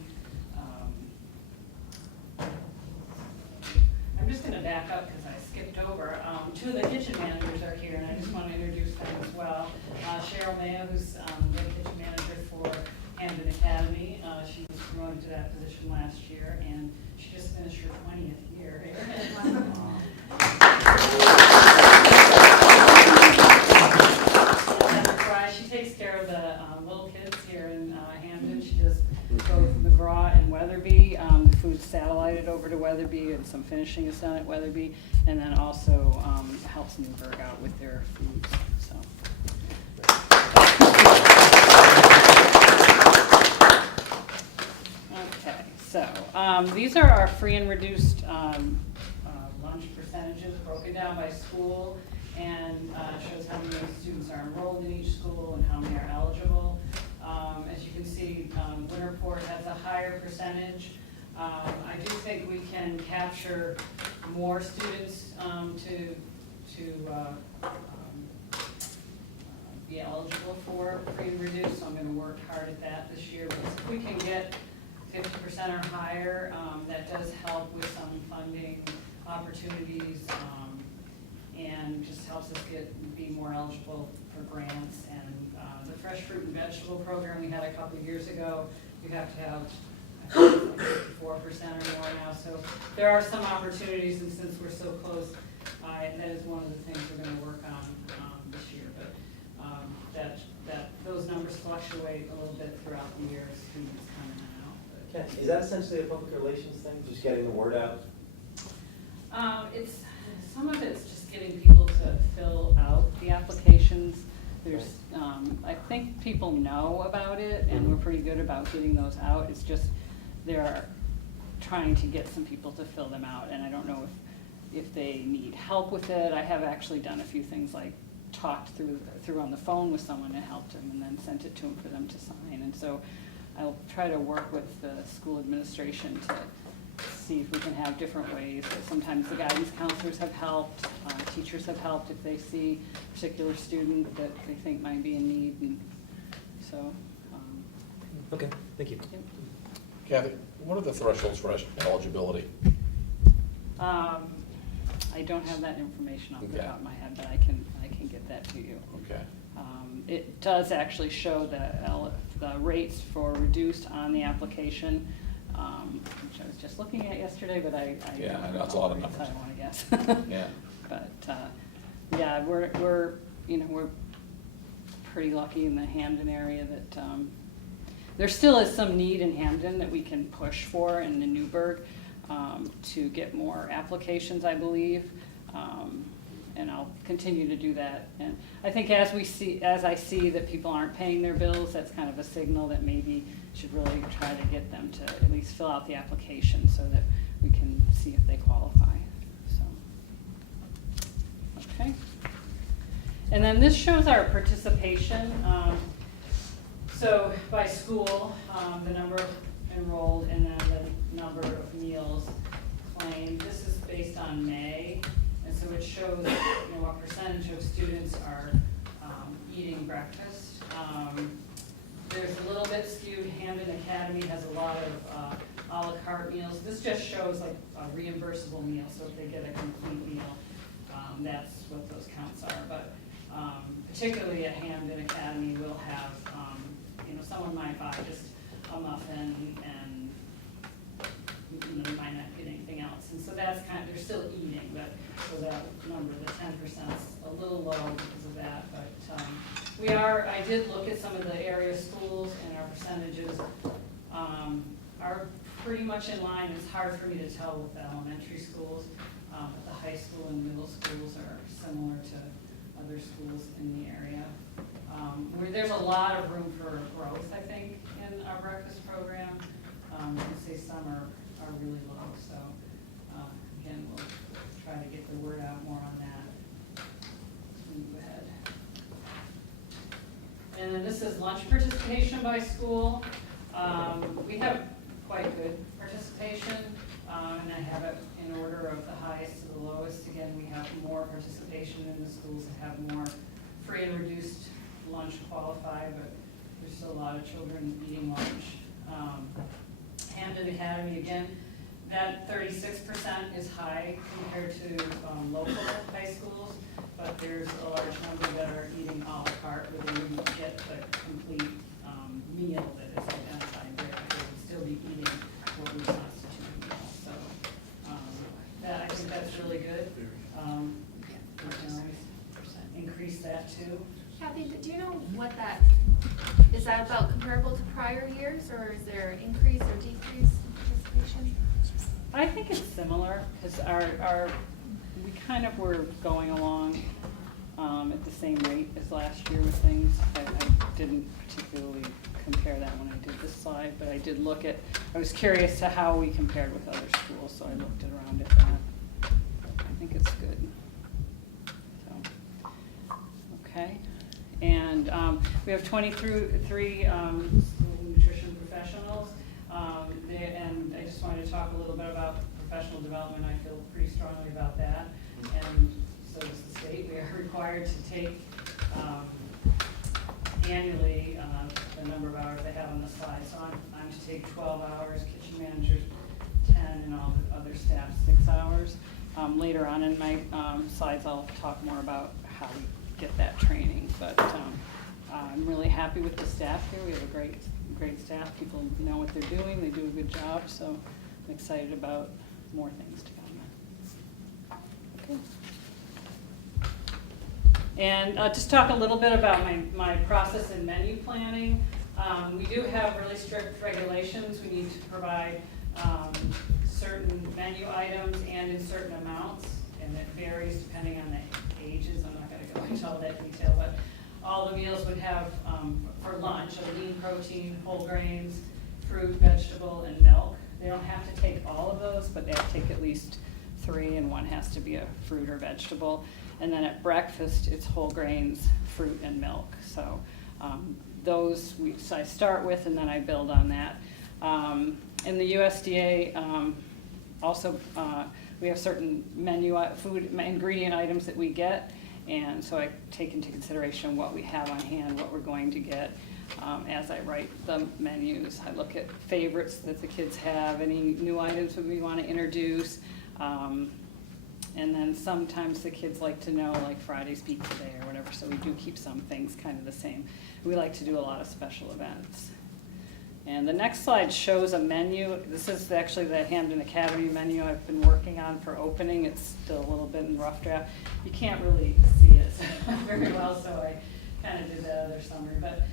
I'm just going to back up because I skipped over. 2 of the kitchen managers are here, and I just want to introduce them as well. Cheryl Mayo, who's the kitchen manager for Hampden Academy. She was promoted to that position last year, and she just finished her 20th year here. She takes care of the little kids here in Hampden. She does both McGraw and Weatherby. The food's satellited over to Weatherby, and some finishing is done at Weatherby, and then also helps Newburgh out with their foods. Okay, so these are our free and reduced lunch percentages broken down by school, and shows how many students are enrolled in each school and how many are eligible. As you can see, Winterport has a higher percentage. I do think we can capture more students to be eligible for free and reduced, so I'm going to work hard at that this year. But if we can get 50% or higher, that does help with some funding opportunities, and just helps us be more eligible for grants. And the fresh fruit and vegetable program we had a couple of years ago, you have to have, 54% or more now. So there are some opportunities, and since we're so close, that is one of the things we're going to work on this year. But those numbers fluctuate a little bit throughout the year as students come in and out. But Okay. Is that essentially a public relations thing, just getting the word out? it's some of it's just getting people to fill out the applications. There's, I think people know about it, and we're pretty good about getting those out. It's just they're trying to get some people to fill them out, and I don't know if they need help with it. I have actually done a few things like talked through on the phone with someone and helped them, and then sent it to them for them to sign. And so I'll try to work with the school administration to see if we can have different ways. Sometimes the guidance counselors have helped, teachers have helped if they see a particular student that they think might be in need, and so. Okay, thank you. Yep. Kathy, what are the thresholds for eligibility? I don't have that information off the Okay. top of my head, but I can get that to you. Okay. It does actually show the rates for reduced on the application, which I was just looking at yesterday, but I Yeah, don't I know, it's a know lot of the rates. numbers. I don't want to guess. Yeah. But, yeah, we're pretty lucky in the Hampden area that, there still is some need in Hampden that we can push for in the Newburgh, to get more applications, I believe. And I'll continue to do that. And I think as I see that people aren't paying their bills, that's kind of a signal that maybe should really try to get them to at least fill out the application so that we can see if they qualify, so. Okay. And then this shows our participation. So by school, the number enrolled and then the number of meals claimed. This is based on May, and so it shows what percentage of students are eating breakfast. There's a little bit skewed. Hampden Academy has a lot of a la carte meals. This just shows like a reimbursable meal, so if they get a complete meal, that's what those counts are. But particularly at Hampden Academy, we'll have, someone might buy just a muffin and they might not get anything else. And so that's they're still eating, but so that number, the 10% is a little low because of that. But I did look at some of the area schools, and our percentages are pretty much in line. It's hard for me to tell with the elementary schools, but the high school and middle schools are similar to other schools in the area. There's a lot of room for growth, I think, in our breakfast program. I'd say some are really low, so again, we'll try to get the word out more on that as we move ahead. And then this is lunch participation by school. We have quite good participation, and I have it in order of the highest to the lowest. Again, we have more participation in the schools that have more free and reduced lunch qualified, but there's still a lot of children eating lunch. Hampden Academy, again, that 36% is high compared to local high schools, but there's a large number that are eating a la carte where they wouldn't get the complete meal that is identified there. They would still be eating what we constitute a meal. So I think that's really good. We can increase that too. Kathy, do you know what is that about comparable to prior years, or is there an increase or decrease in participation? I think it's similar, because we kind of were going along at the same rate as last year with things. I didn't particularly compare that when I did this slide, but I did look at, I was curious to how we compared with other schools, so I looked around at that. I think it's good. So, okay. And we have 23 nutrition professionals, and I just wanted to talk a little bit about professional development. I feel pretty strongly about that, and so does the state. We are required to take annually the number of hours they have on the slide. So I'm to take 12 hours, kitchen managers 10, and all the other staff 6 hours. Later on in my slides, I'll talk more about how we get that training, but I'm really happy with the staff here. We have a great staff. People know what they're doing. They do a good job, so I'm excited about more things to come. Okay. And just talk a little bit about my process in menu planning. We do have really strict regulations. We need to provide certain menu items and in certain amounts, and it varies depending on the ages. I'm not going to go into all that detail, but all the meals would have, for lunch, a lean protein, whole grains, fruit, vegetable, and milk. They don't have to take all of those, but they have to take at least 3, and one has to be a fruit or vegetable. And then at breakfast, it's whole grains, fruit, and milk. So those I start with, and then I build on that. In the USDA, also we have certain menu food ingredient items that we get, and so I take into consideration what we have on hand, what we're going to get. As I write the menus, I look at favorites that the kids have, any new items that we want to introduce. And then sometimes the kids like to know, like Friday's Pizza Day or whatever, so we do keep some things kind of the same. We like to do a lot of special events. And the next slide shows a menu. This is actually the Hampden Academy menu I've been working on for opening. It's still a little bit in rough draft. You can't really see it very well, so I kind of did that other summary. But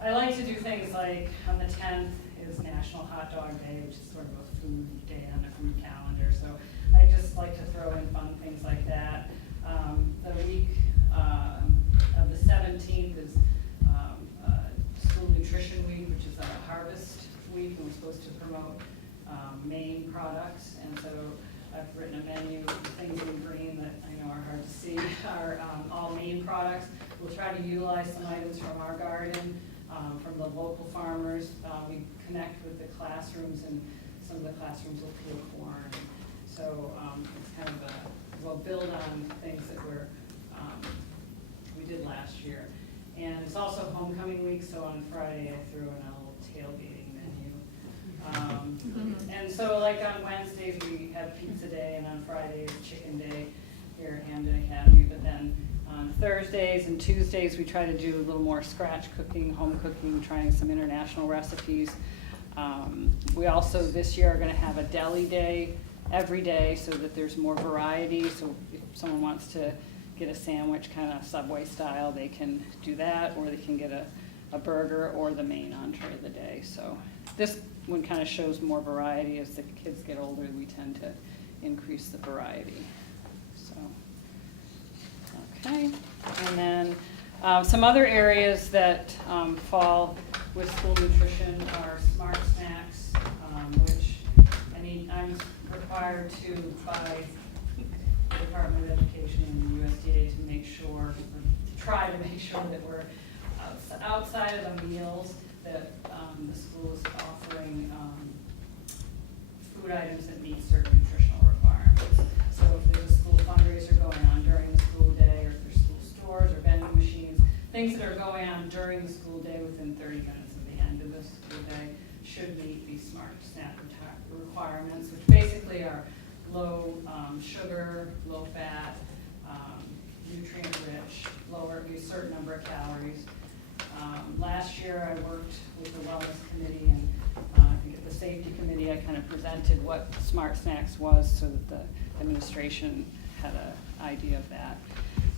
I like to do things like on the 10th is National Hot Dog Day, which is sort of a food day on the food calendar. So I just like to throw in fun things like that. The week of the 17th is School Nutrition Week, which is a harvest week, and we're supposed to promote Maine products. And so I've written a menu. Things in green that I know are hard to see are all Maine products. We'll try to utilize some items from our garden, from the local farmers. We connect with the classrooms, and some of the classrooms will peel corn. So it's kind of we'll build on things that we did last year. And it's also homecoming week, so on Friday I threw in a little tailgating menu. And so like on Wednesdays we have pizza day, and on Fridays chicken day here at Hampden Academy. But then on Thursdays and Tuesdays we try to do a little more scratch cooking, home cooking, trying some international recipes. We also this year are going to have a deli day every day so that there's more variety. So if someone wants to get a sandwich kind of Subway style, they can do that, or they can get a burger or the main entree of the day. So this one kind of shows more variety. As the kids get older, we tend to increase the variety. So, okay. And then some other areas that fall with school nutrition are smart snacks, which I'm required to by the Department of Education and the USDA to make sure, or to try to make sure that we're outside of the meals that the school is offering food items that meet certain nutritional requirements. So if there's a school fundraiser going on during the school day, or if there's school stores or vending machines, things that are going on during the school day within 30 minutes of the end of the school day should meet these smart snack requirements, which basically are low sugar, low fat, nutrient rich, lower a certain number of calories. Last year I worked with the wellness committee, and I think at the safety committee I kind of presented what smart snacks was so that the administration had an idea of that.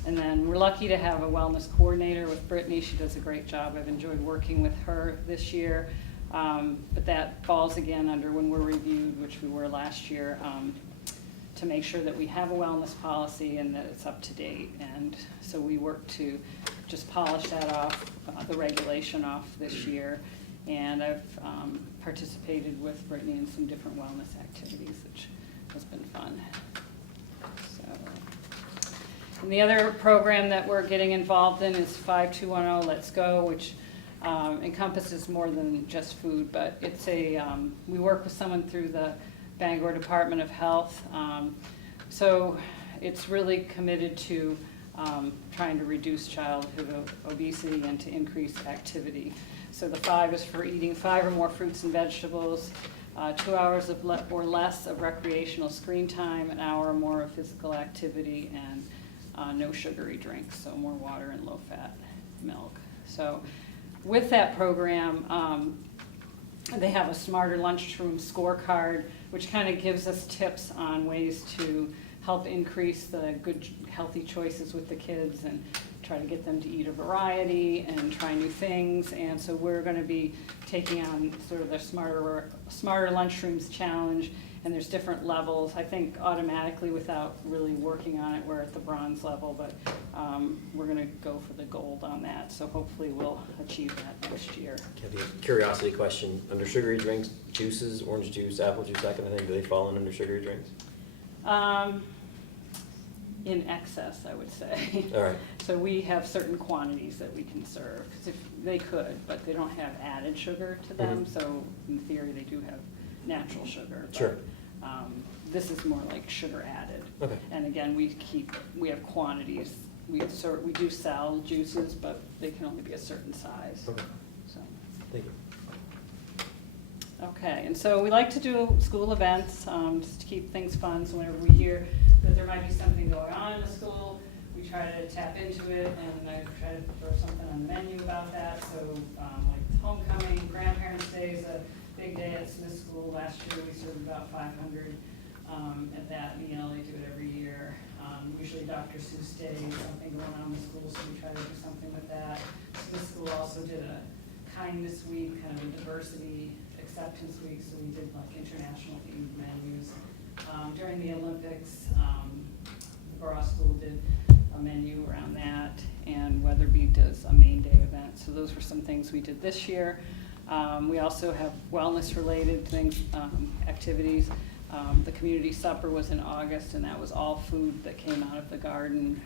And then we're lucky to have a wellness coordinator with Brittany. She does a great job. I've enjoyed working with her this year. But that falls again under when we're reviewed, which we were last year, to make sure that we have a wellness policy and that it's up to date. And so we work to just polish that off, the regulation off this year. And I've participated with Brittany in some different wellness activities, which has been fun. And the other program that we're getting involved in is 5210 Let's Go, which encompasses more than just food, but it's we work with someone through the Bangor Department of Health. So it's really committed to trying to reduce childhood obesity and to increase activity. So the 5 is for eating 5 or more fruits and vegetables, 2 hours or less of recreational screen time, an hour or more of physical activity, and no sugary drinks, so more water and low-fat milk. So with that program, they have a Smarter Lunchroom Scorecard, which kind of gives us tips on ways to help increase the good, healthy choices with the kids and try to get them to eat a variety and try new things. And so we're going to be taking on sort of the Smarter Lunchrooms Challenge, and there's different levels. I think automatically, without really working on it, we're at the bronze level, but we're going to go for the gold on that. So hopefully we'll achieve that next year. Kathy, a curiosity question. Under sugary drinks, juices, orange juice, apple juice, that kind of thing, do they fall in under sugary drinks? In excess, I would say. All right. So we have certain quantities that we can serve, 'cause if they could, but they don't have added sugar to them, so in theory they do have natural sugar. But, Sure. this is more like sugar added. Okay. And again, we have quantities. We do sell juices, but they can only be a certain size. Okay. So. Thank you. Okay, and so we like to do school events, just to keep things fun. So whenever we hear that there might be something going on in the school, we try to tap into it, and I try to throw something on the menu about that. So like homecoming, Grandparents' Day is a big day at Smith School. Last year we served about 500 at that meal. They do it every year. Usually Dr. Seuss Day, something going on in the school, so we try to do something with that. Smith School also did a kindness week, kind of a diversity acceptance week, so we did like international themed menus. During the Olympics, the Borough School did a menu around that, and Weatherby does a main day event. So those were some things we did this year. We also have wellness-related things, activities. The community supper was in August, and that was all food that came out of the garden,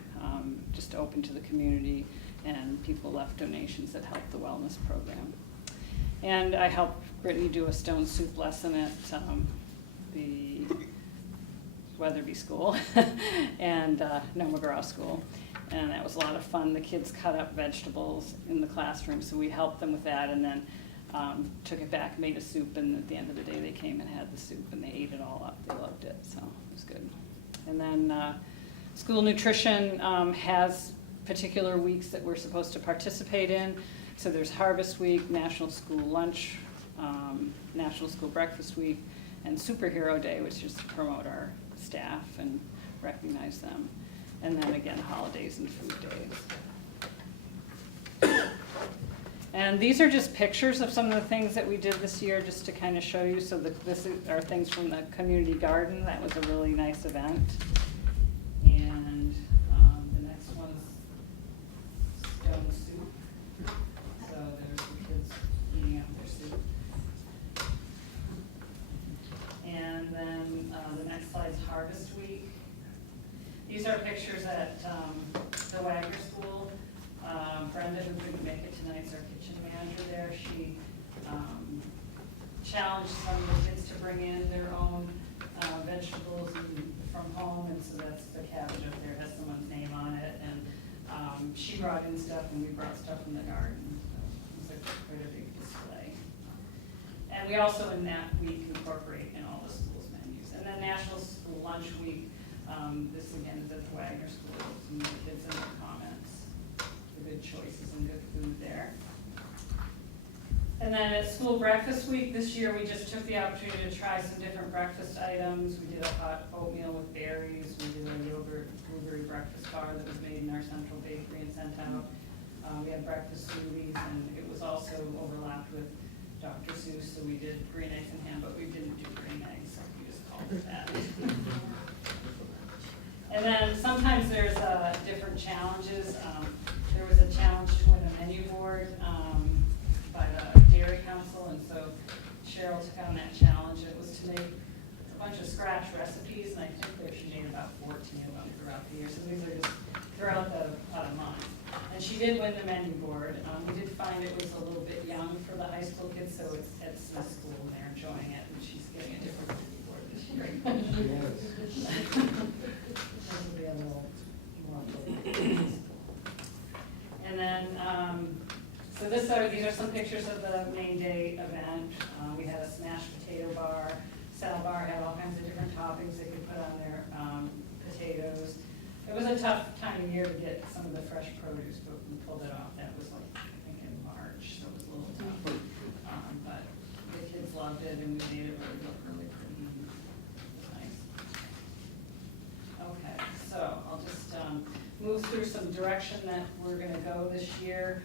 just open to the community, and people left donations that helped the wellness program. And I helped Brittany do a stone soup lesson at the Weatherby School and McGraw School. And that was a lot of fun. The kids cut up vegetables in the classroom, so we helped them with that, and then took it back, made a soup, and at the end of the day they came and had the soup, and they ate it all up. They loved it, so it was good. And then school nutrition has particular weeks that we're supposed to participate in. So there's Harvest Week, National School Lunch, National School Breakfast Week, and Superhero Day, which is to promote our staff and recognize them. And then again, holidays and food days. And these are just pictures of some of the things that we did this year, just to kind of show you. So this are things from the community garden. That was a really nice event. And the next one's stone soup. So there's some kids eating out their soup. And then the next slide's Harvest Week. These are pictures at the Wagner School. Brenda, who couldn't make it tonight, is our kitchen manager there. She challenged some of the kids to bring in their own vegetables from home, and so that's the cabbage up there, has someone's name on it. And she brought in stuff, and we brought stuff from the garden. So it was quite a big display. And we also, in that week, incorporate in all the schools' menus. And then National School Lunch Week. This again is at the Wagner School. Some of the kids in their comments, the good choices and good food there. And then at School Breakfast Week this year, we just took the opportunity to try some different breakfast items. We did a hot oatmeal with berries. We did a yogurt blueberry breakfast bar that was made in our central bakery and sent out. We had breakfast smoothies, and it was also overlapped with Dr. Seuss, so we did green eggs and ham, but we didn't do green eggs, so we just called it that. And then sometimes there's different challenges. There was a challenge to win a menu board by the Dairy Council, and so Cheryl took on that challenge. It was to make a bunch of scratch recipes, and I think that she made about 14 of them throughout the year. So these are just throughout about a month. And she did win the menu board. We did find it was a little bit young for the high school kids, so it's at Smith School, and they're enjoying it, and she's getting a different menu board this year. And then, so these are some pictures of the main day event. We had a smashed potato bar. Sal bar had all kinds of different toppings they could put on their potatoes. It was a tough time of year to get some of the fresh produce, but we pulled it off. That was like, I think March, so it was a little tough. But the kids loved it, and we made it really look really pretty and nice. Okay, so I'll just move through some direction that we're gonna go this year.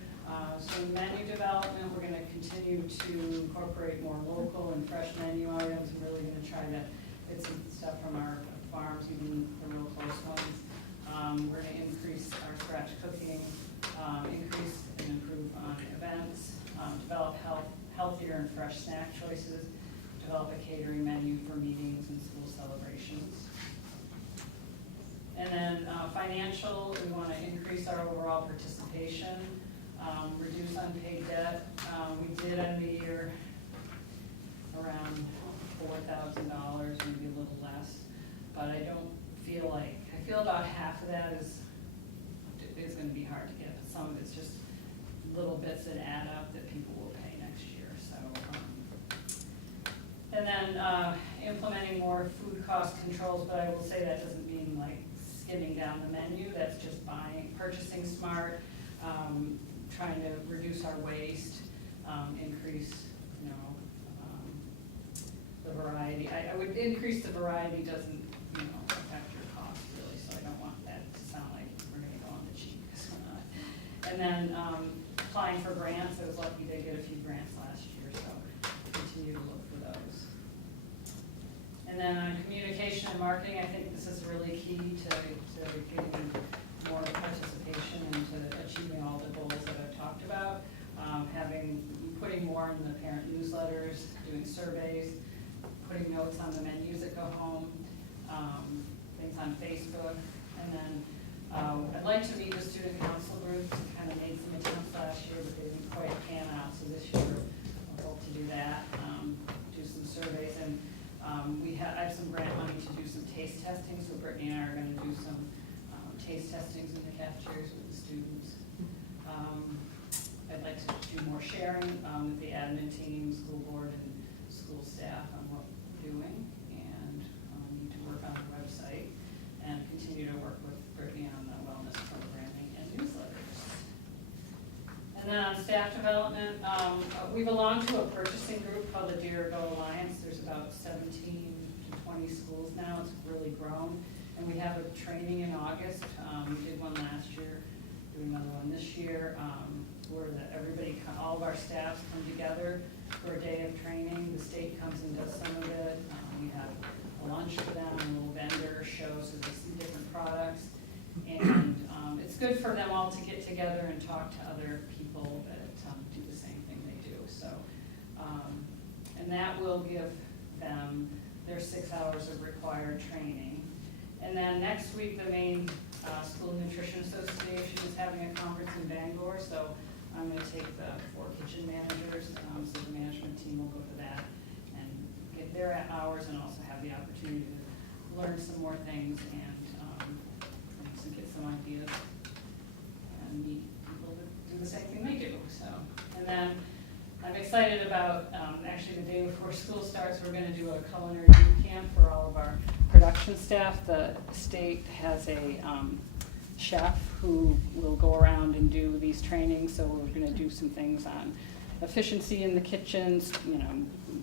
So menu development, we're gonna continue to incorporate more local and fresh menu items. We're really gonna try to get some stuff from our farms, even the real close ones. We're gonna increase our scratch cooking, increase and improve on events, develop healthier and fresh snack choices, develop a catering menu for meetings and school celebrations. And then financial, we want to increase our overall participation, reduce unpaid debt. We did end the year around $4,000, maybe a little less, but I feel about half of that is going to be hard to get, but some of it's just little bits that add up that people will pay next year. So, and then implementing more food cost controls, but I will say that doesn't mean like skimming down the menu. That's just purchasing smart, trying to reduce our waste, increase, the variety. I would increase the variety doesn't, affect your cost really, so I don't want that to sound like we're gonna go on the cheap, because we're not. And then applying for grants. I was lucky to get a few grants last year, so continue to look for those. And then on communication and marketing, I think this is really key to getting more participation and to achieving all the goals that I've talked about. Putting more in the parent newsletters, doing surveys, putting notes on the menus that go home, things on Facebook. And then I'd like to meet with student council groups. Kind of made some attempts last year, but they didn't quite pan out. So this year I hope to do that, do some surveys. And I have some grant money to do some taste testing. So Brittany and I are going to do some taste testings in the cafeterias with the students. I'd like to do more sharing with the admin team, school board, and school staff on what we're doing, and need to work on the website and continue to work with Brittany on the wellness programming and newsletters. And then on staff development, we belong to a purchasing group called the Dear Go Alliance. There's about 17 to 20 schools now. It's really grown. And we have a training in August. We did one last year, doing another one this year, where all of our staffs come together for a day of training. The state comes and does some of it. We have a lunch for them, a little vendor shows us some different products. And it's good for them all to get together and talk to other people that do the same thing they do. So, and that will give them their 6 hours of required training. And then next week, the Maine School Nutrition Association is having a conference in Bangor, so I'm going to take the 4 kitchen managers, so the management team will go to that and get their hours and also have the opportunity to learn some more things and get some ideas and meet people that do the same thing they do. So, and then I'm excited about, actually the day before school starts, we're going to do a culinary boot camp for all of our production staff. The state has a chef who will go around and do these trainings, so we're going to do some things on efficiency in the kitchens,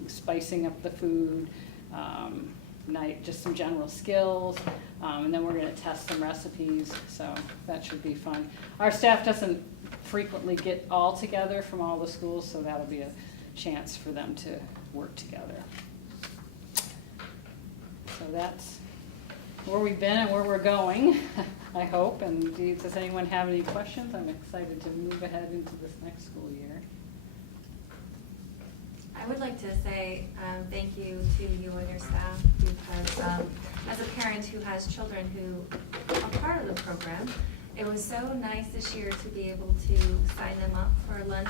spicing up the food, just some general skills, and then we're going to test some recipes, so that should be fun. Our staff doesn't frequently get all together from all the schools, so that'll be a chance for them to work together. So that's where we've been and where we're going, I hope. And does anyone have any questions? I'm excited to move ahead into this next school year. I would like to say thank you to you and your staff, because as a parent who has children who are part of the program, it was so nice this year to be able to sign them up for lunch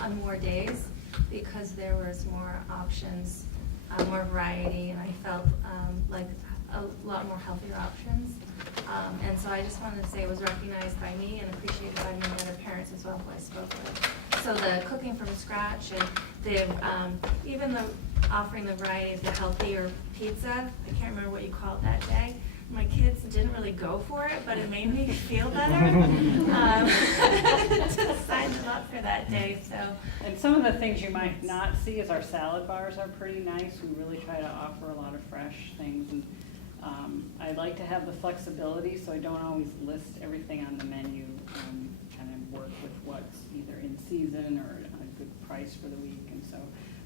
on more days, because there was more options, more variety, and I felt like a lot more healthier options. And so I just wanted to say it was recognized by me and appreciated by many other parents as well who I spoke with. So the cooking from scratch and even the offering the variety of the healthier pizza, I can't remember what you called that day, my kids didn't really go for it, but it made me feel better to sign them up for that day, so. And some of the things you might not see is our salad bars are pretty nice. We really try to offer a lot of fresh things. And I like to have the flexibility, so I don't always list everything on the menu. Kind of work with what's either in season or a good price for the week. And so,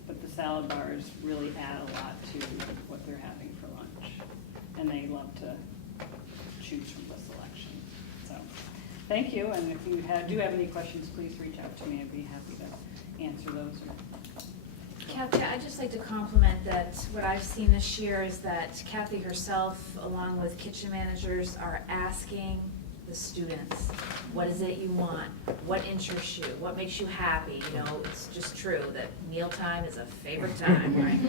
but the salad bars really add a lot to what they're having for lunch. And they love to choose from the selection. So, thank you, and if you do have any questions, please reach out to me. I'd be happy to answer those. Kathy, I'd just like to compliment that what I've seen this year is that Kathy herself, along with kitchen managers, are asking the students, what is it you want? What interests you? What makes you happy? You know, it's just true that mealtime is a favorite time, right?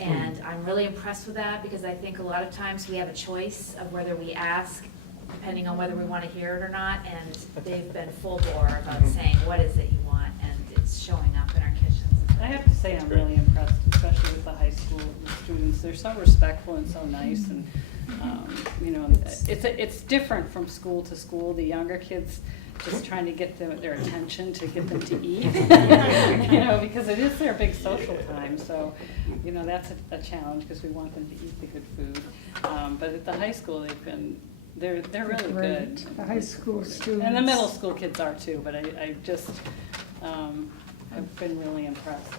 And I'm really impressed with that because I think a lot of times we have a choice of whether we ask, depending on whether we want to hear it or not, and they've been full bore about saying, what is it you want? And it's showing up in our kitchens. I have to say I'm really impressed, especially with the high school students. They're so respectful and so nice, and you know, it's different from school to school. The younger kids just trying to get their attention to get them to eat, you know, because it is their big social time. So, you know, that's a challenge because we want them to eat the good food. But at the high school, they're really good. The high school students. And the middle school kids are too, but I just, I've been really impressed.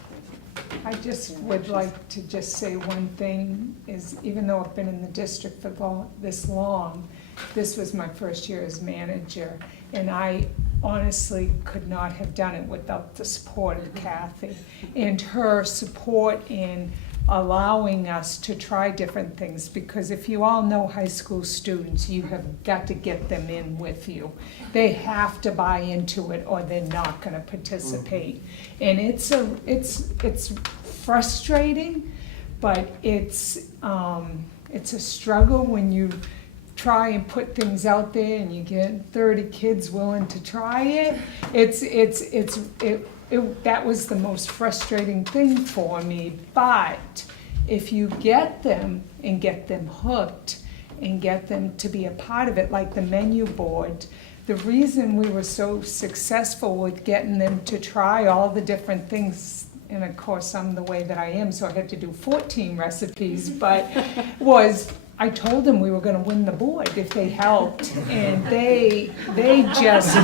I just would like to just say one thing is, even though I've been in the district for this long, this was my first year as manager, and I honestly could not have done it without the support of Kathy and her support in allowing us to try different things, because if you all know high school students, you have got to get them in with you. They have to buy into it or they're not going to participate. And it's frustrating, but it's a struggle when you try and put things out there and you get 30 kids willing to try it. That was the most frustrating thing for me, but if you get them and get them hooked and get them to be a part of it, like the menu board, the reason we were so successful with getting them to try all the different things, and of course I'm the way that I am, so I had to do 14 recipes, but was I told them we were going to win the board if they helped, and they just,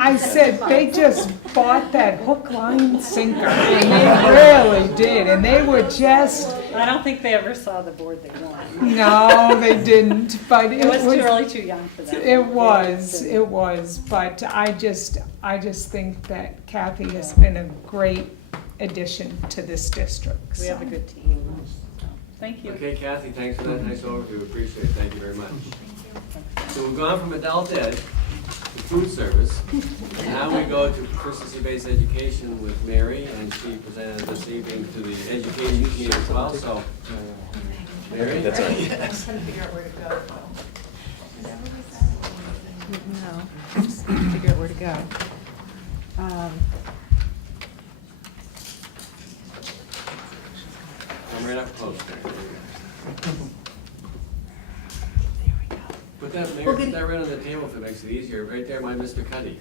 I said, they just bought that hook, line, sinker, and they really did, and they were just. I don't think they ever saw the board they won. No, they didn't, but it was too early, too young for them. It was, but I just think that Kathy has been a great addition to this district. We have a good team. Thank you. Okay, Kathy, thanks for that nice overview. Appreciate it. Thank you very much. So we've gone from adult ed to food service. Now we go to proficiency-based education with Mary, and she presented this evening to the education committee as well. So, Mary? That's right. I'm trying to figure out where to go. No, I'm just trying to figure out where to go. I'm right up close there. There we go. Put that, Mary, put that right on the table if it makes it easier. Right there, my Mr. Cuddy.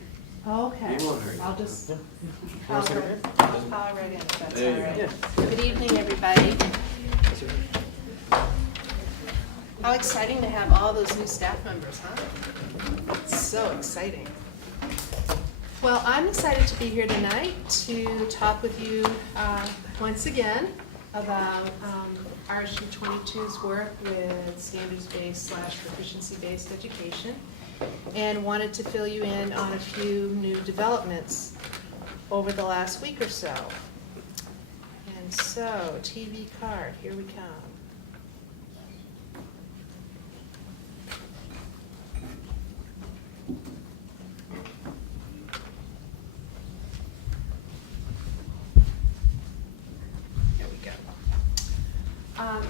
Okay. He won't hurt you. I'll just pile right in, if that's There all you right. go. Good evening, everybody. How exciting to have all those new staff members, huh? It's so exciting. Well, I'm excited to be here tonight to talk with you once again about RSU 22's work with standards-based / proficiency-based education, and wanted to fill you in on a few new developments over the last week or so. And so, TV card, here we come.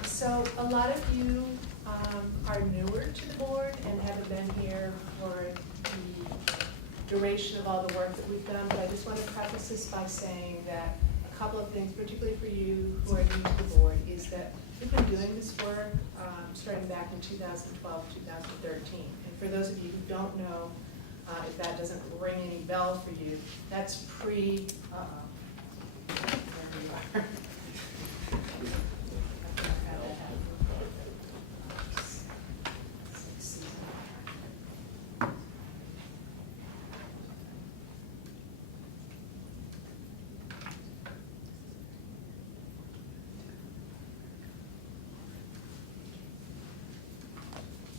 So a lot of you are newer to the board and haven't been here for the duration of all the work that we've done, but I just want to preface this by saying that a a couple of things, particularly for you who are new to the board, is that we've been doing this work starting back in 2012, 2013. And for those of you who don't know, if that doesn't ring any bell for you, that's pre, there we are.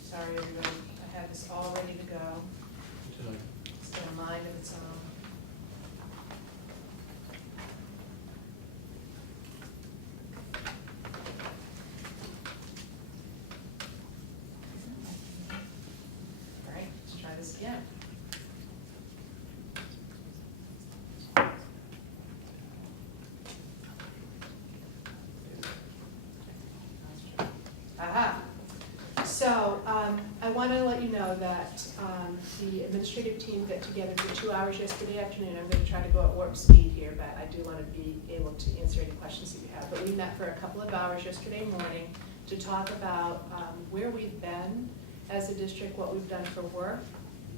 Sorry, everybody, I have this all ready to go. It's got a mind of its own. All right, let's try this again. Aha. So I want to let you know that the administrative team got together for 2 hours yesterday afternoon. I'm going to try to go at warp speed here, but I do want to be able to answer any questions that you have. But we met for a couple of hours yesterday morning to talk about where we've been as a district, what we've done for work,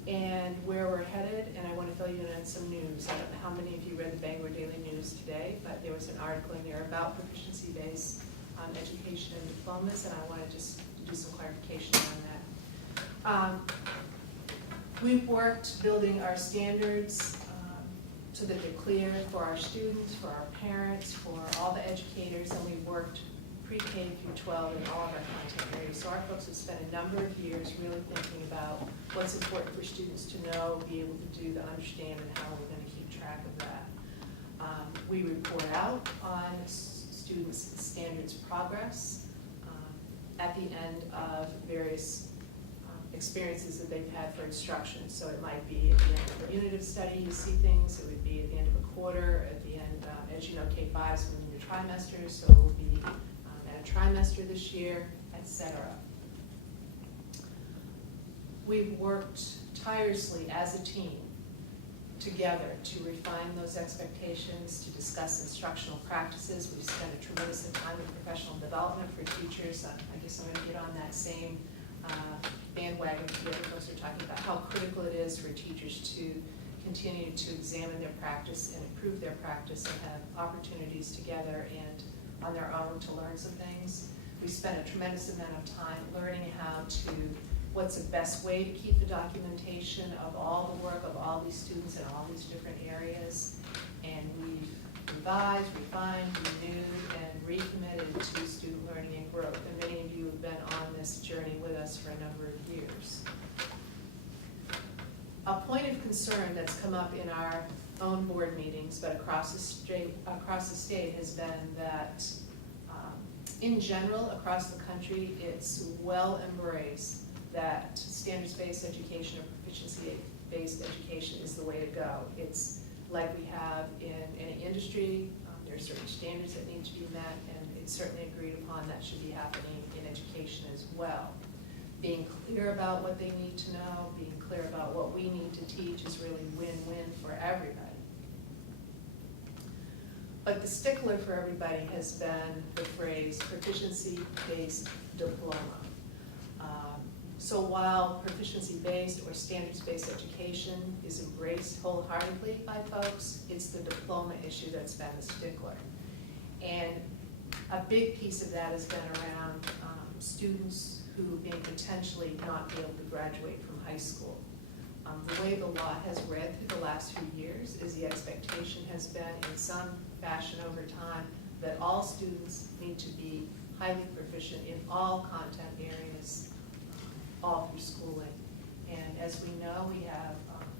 and where we're headed. And I want to fill you in on some news. I don't know how many of you read the Bangor Daily News today, but there was an article in there about proficiency-based education and diplomas, and I want to just do some clarification on that. We've worked building our standards so that they're clear for our students, for our parents, for all the educators, and we've worked pre-K through 12 in all of our content areas. So our folks have spent a number of years really thinking about what's important for students to know, be able to do, to understand, and how we're going to keep track of that. We report out on students' standards progress at the end of various experiences that they've had for instruction. So it might be at the end of a unit of study, you see things. It would be at the end of a quarter, at the end, as you know, K-5 is within your trimester, so it will be at a trimester this year, etc. We've worked tirelessly as a team together to refine those expectations, to discuss instructional practices. We've spent a tremendous amount of time in professional development for teachers. I guess I'm going to get on that same bandwagon the other folks are talking about, how critical it is for teachers to continue to examine their practice and improve their practice and have opportunities together and on their own to learn some things. We spent a tremendous amount of time learning how to, what's the best way to keep the documentation of all the work of all these students in all these different areas. And we've revised, refined, renewed, and recommitted to student learning and growth. And many of you have been on this journey with us for a number of years. A point of concern that's come up in our own board meetings, but across the state has been that in general, across the country, it's well embraced that standards-based education or proficiency-based education is the way to go. It's like we have in any industry. There are certain standards that need to be met, and it's certainly agreed upon that should be happening in education as well. Being clear about what they need to know, being clear about what we need to teach is really win-win for everybody. But the stickler for everybody has been the phrase proficiency-based diploma. So while proficiency-based or standards-based education is embraced wholeheartedly by folks, it's the diploma issue that's been the stickler. And a big piece of that has been around students who may potentially not be able to graduate from high school. The way the law has read through the last few years is the expectation has been in some fashion over time that all students need to be highly proficient in all content areas all through schooling. And as we know, we have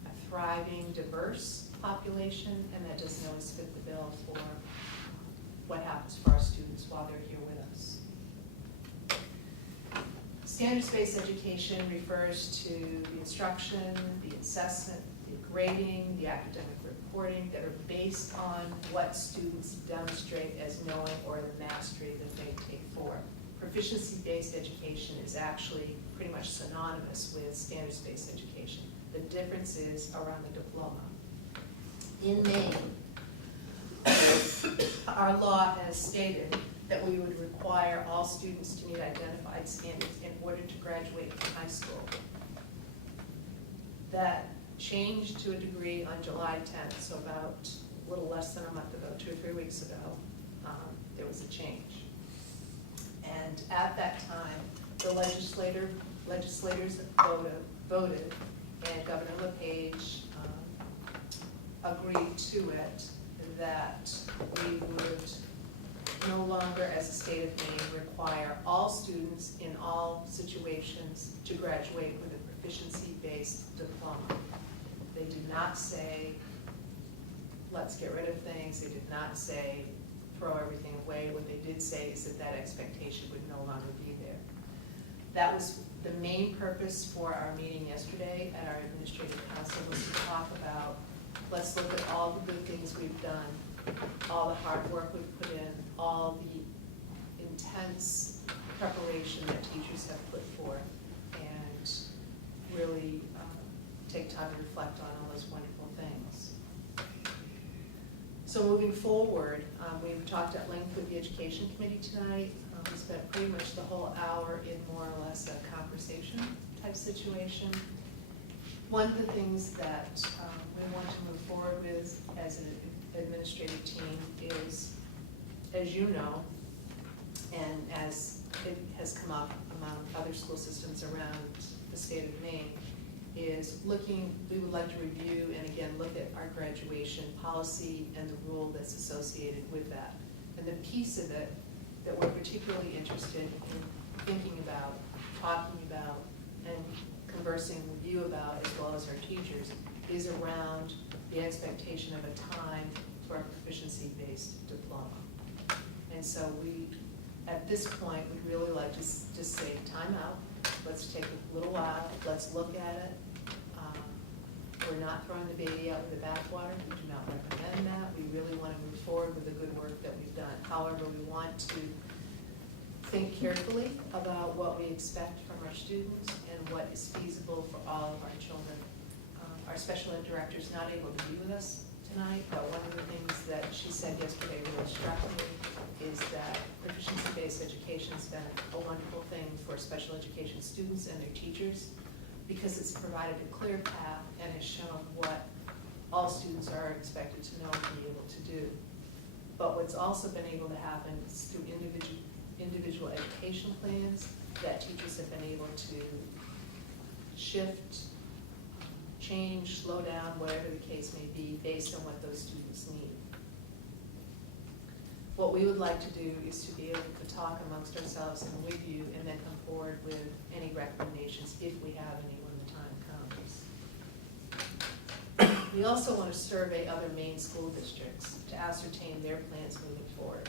a thriving, diverse population, and that doesn't always fit the bill for what happens for our students while they're here with us. Standards-based education refers to the instruction, the assessment, the grading, the academic reporting that are based on what students demonstrate as knowing or the mastery that they take forward. Proficiency-based education is actually pretty much synonymous with standards-based education. The difference is around the diploma. In Maine, our law has stated that we would require all students to meet identified standards in order to graduate from high school. That changed to a degree on July 10th, so about a little less than a month ago, 2 or 3 weeks ago, there was a change. And at that time, the legislators voted, and Governor LePage agreed to it, that we would no longer, as a state of Maine, require all students in all situations to graduate with a proficiency-based diploma. They did not say, let's get rid of things. They did not say, throw everything away. What they did say is that that expectation would no longer be there. That was the main purpose for our meeting yesterday at our administrative council, was to talk about, let's look at all the good things we've done, all the hard work we've put in, all the intense preparation that teachers have put forth, and really take time to reflect on all those wonderful things. So moving forward, we've talked at length with the Education Committee tonight. We spent pretty much the whole hour in more or less a conversation type situation. One of the things that we want to move forward with as an administrative team is, as you know, and as it has come up among other school systems around the state of Maine, is looking, we would like to review and again look at our graduation policy and the rule that's associated with that. And the piece of it that we're particularly interested in thinking about, talking about, and conversing with you about, as well as our teachers, is around the expectation of a time for a proficiency-based diploma. And so we, at this point, would really like to just say, time out, let's take a little while, let's look at it. We're not throwing the baby out with the bathwater. We do not recommend that. We really want to move forward with the good work that we've done. However, we want to think carefully about what we expect from our students and what is feasible for all of our children. Our special ed director is not able to be with us tonight, but one of the things that she said yesterday really struck me is that proficiency-based education has been a wonderful thing for special education students and their teachers, because it's provided a clear path and has shown what all students are expected to know and be able to do. But what's also been able to happen is through individual education plans that teachers have been able to shift, change, slow down, whatever the case may be, based on what those students need. What we would like to do is to be able to talk amongst ourselves and with you, and then come forward with any recommendations if we have any when the time comes. We also want to survey other Maine school districts to ascertain their plans moving forward.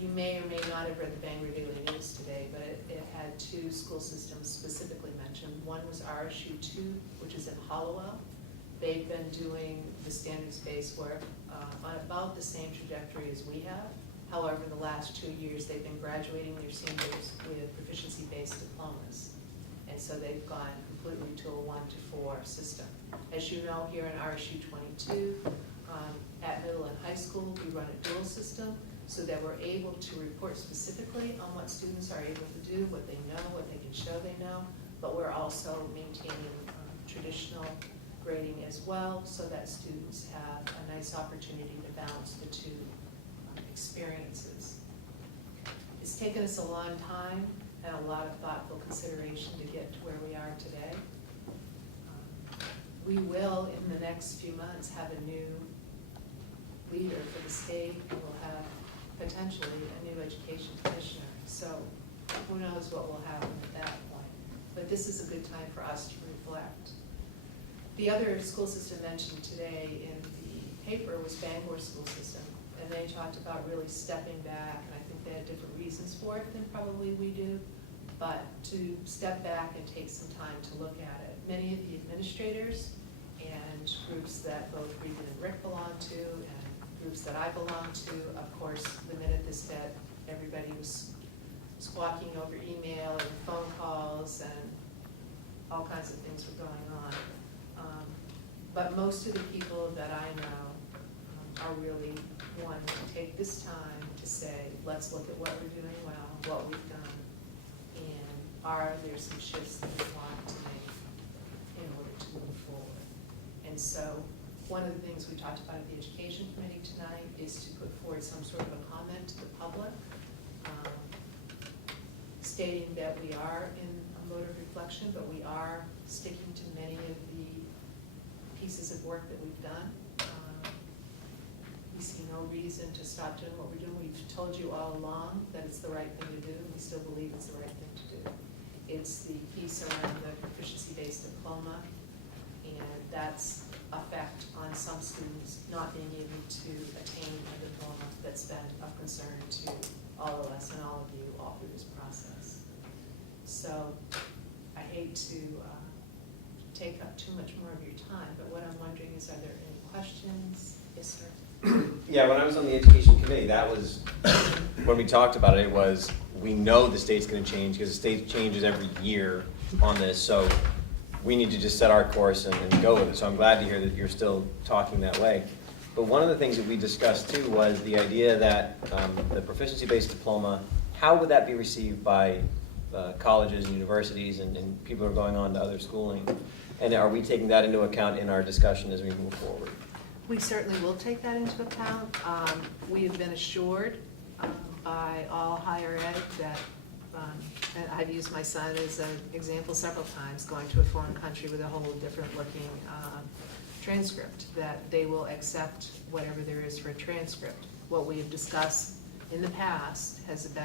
You may or may not have read the Bangor Daily News today, but it had 2 school systems specifically mentioned. One was RSU 2, which is in Hollowell. They've been doing the standards-based work on about the same trajectory as we have. However, the last 2 years, they've been graduating their seniors with proficiency-based diplomas. And so they've gone completely to a 1 to 4 system. As you know, here in RSU 22, at middle and high school, we run a dual system, so that we're able to report specifically on what students are able to do, what they know, what they can show they know, but we're also maintaining traditional grading as well, so that students have a nice opportunity to balance the 2 experiences. It's taken us a long time and a lot of thoughtful consideration to get to where we are today. We will, in the next few months, have a new leader for the state, and we'll have potentially a new education commissioner. So who knows what will happen at that point. But this is a good time for us to reflect. The other school system mentioned today in the paper was Bangor School System, and they talked about really stepping back, and I think they had different reasons for it than probably we do, but to step back and take some time to look at it. Many of the administrators and groups that both Regan and Rick belong to, and groups that I belong to, of course, the minute this hit, everybody was squawking over email and phone calls, and all kinds of things were going on. But most of the people that I know are really wanting to take this time to say, let's look at what we're doing well, what we've done, and are there some shifts that we want to make in order to move forward. And so, one of the things we talked about at the Education Committee tonight is to put forward some sort of a comment to the public, stating that we are in a mode of reflection, but we are sticking to many of the pieces of work that we've done. We see no reason to stop doing what we're doing. We've told you all along that it's the right thing to do, and we still believe it's the right thing to do. It's the piece around the proficiency-based diploma, and that's effect on some students not being able to attain a diploma that's been of concern to all of us and all of you all through this process. So I hate to take up too much more of your time, but what I'm wondering is, are there any questions? Yes, sir. Yeah, when I was on the education committee, that was, when we talked about it, it was, we know the state's gonna change, because the state changes every year on this, so we need to just set our course and go with it. So I'm glad to hear that you're still talking that way. But one of the things that we discussed too was the idea that the proficiency-based diploma, how would that be received by colleges and universities and people who are going on to other schooling? And are we taking that into account in our discussion as we move forward? We certainly will take that into account. We have been assured by all higher ed that, and I've used my son as an example several times, going to a foreign country with a whole different looking transcript, that they will accept whatever there is for a transcript. What we have discussed in the past has been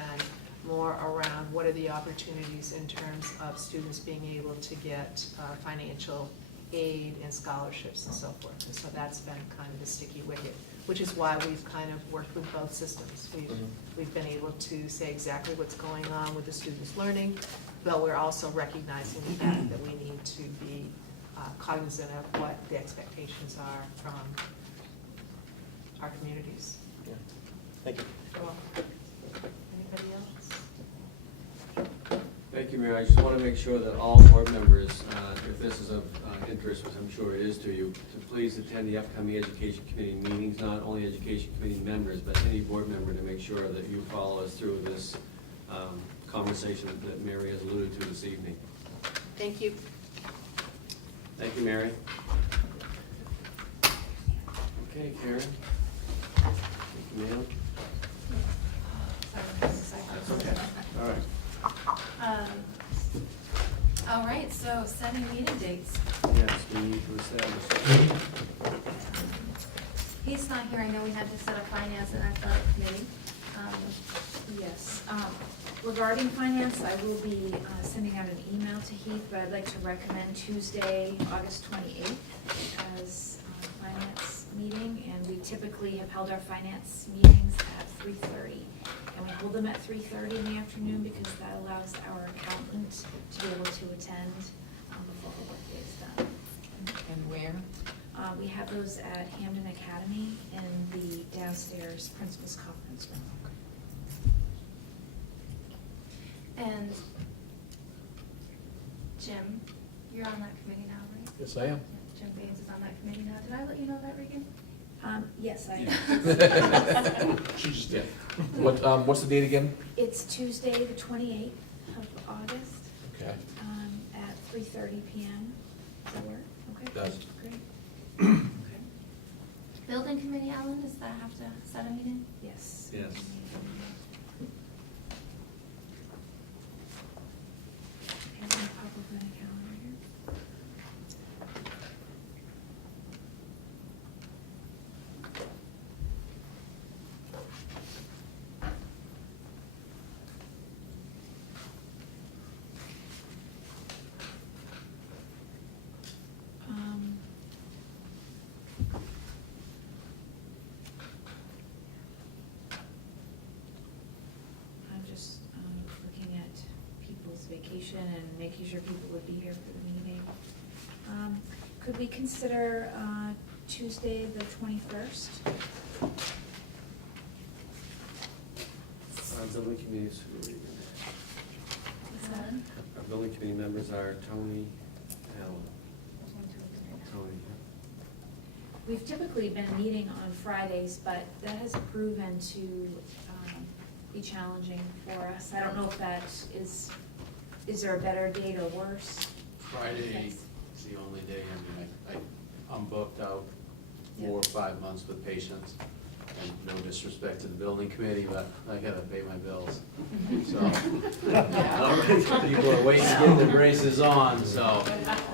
more around what are the opportunities in terms of students being able to get financial aid and scholarships and so forth. And so that's been kind of the sticky wicket, which is why we've kind of worked with both systems. We've been able to say exactly what's going on with the students' learning, but we're also recognizing the fact that we need to be cognizant of what the expectations are from our communities. Yeah. Thank you. You're welcome. Anybody else? Thank you, Mayor. I just want to make sure that all board members, if this is of interest, which I'm sure it is to you, to please attend the upcoming Education Committee meetings, not only Education Committee members, but any board member, to make sure that you follow us through this conversation that Mary has alluded to this evening. Thank you. Thank you, Mary. Okay, Karen. Thank you, ma'am. That's okay. All right. All right, so setting meeting dates. Yes, we need to establish. He's not here, I know we had to set a finance and athletic committee. Yes, regarding finance, I will be sending out an email to Heath, but I'd like to recommend Tuesday, August 28th as finance meeting, and we typically have held our finance meetings at 3:30. And we hold them at 3:30 in the afternoon because that allows our accountant to be able to attend before the workday is done. And where? We have those at Hampden Academy in the downstairs principal's conference room. And Jim, you're on that committee now, right? Yes, I am. Jim Baines is on that committee now. Did I let you know that, Regan? Yes, I She just did. What's the date again? It's Tuesday, the 28th of August, Okay. at 3:30 p.m. Does that work? Okay. Does. Great. Okay. Building committee, Alan, does that have to set a meeting? Yes. Yes. And then pop open a calendar here. I'm just looking at people's vacation and making sure people would be here for the meeting. Could we consider Tuesday, the 21st? Our building committees, Is that? our building committee members are Tony, Alan. Tony. we've typically been meeting on Fridays, but that has proven to be challenging for us. I don't know if that is there a better date or worse? Friday is the only day, I mean, I'm booked out 4 or 5 months with patients. And no disrespect to the building committee, but I gotta pay my bills. So, people are waiting to get their braces on, so.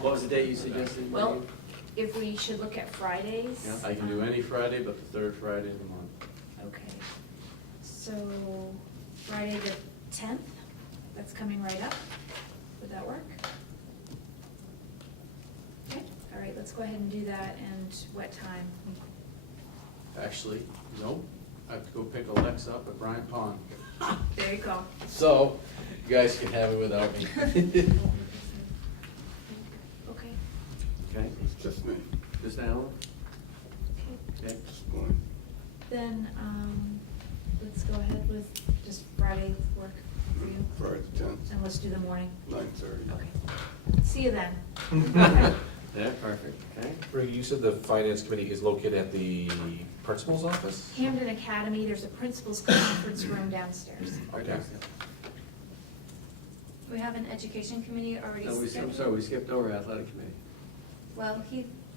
What was the date you suggested? Well, if we should look at Fridays. I can do any Friday but the third Friday of the month. Okay, so Friday the 10th, that's coming right up. Would that work? Okay, all right, let's go ahead and do that, and what time? Actually, no, I have to go pick Alexa up at Bryant Pond. There you go. So, you guys can have it without me. Okay. Okay, It's just me. just Alan? Okay. Just one. Then, let's go ahead with just Friday work for you, Friday the 10th, and let's do the morning. 9:30. Okay. See you then. Yeah, perfect, okay. Brady, you said the finance committee is located at the principal's office? Hampden Academy, there's a principal's conference room downstairs. Okay. We have an education committee already No, I'm scheduled. sorry, we skipped over athletic committee. Well,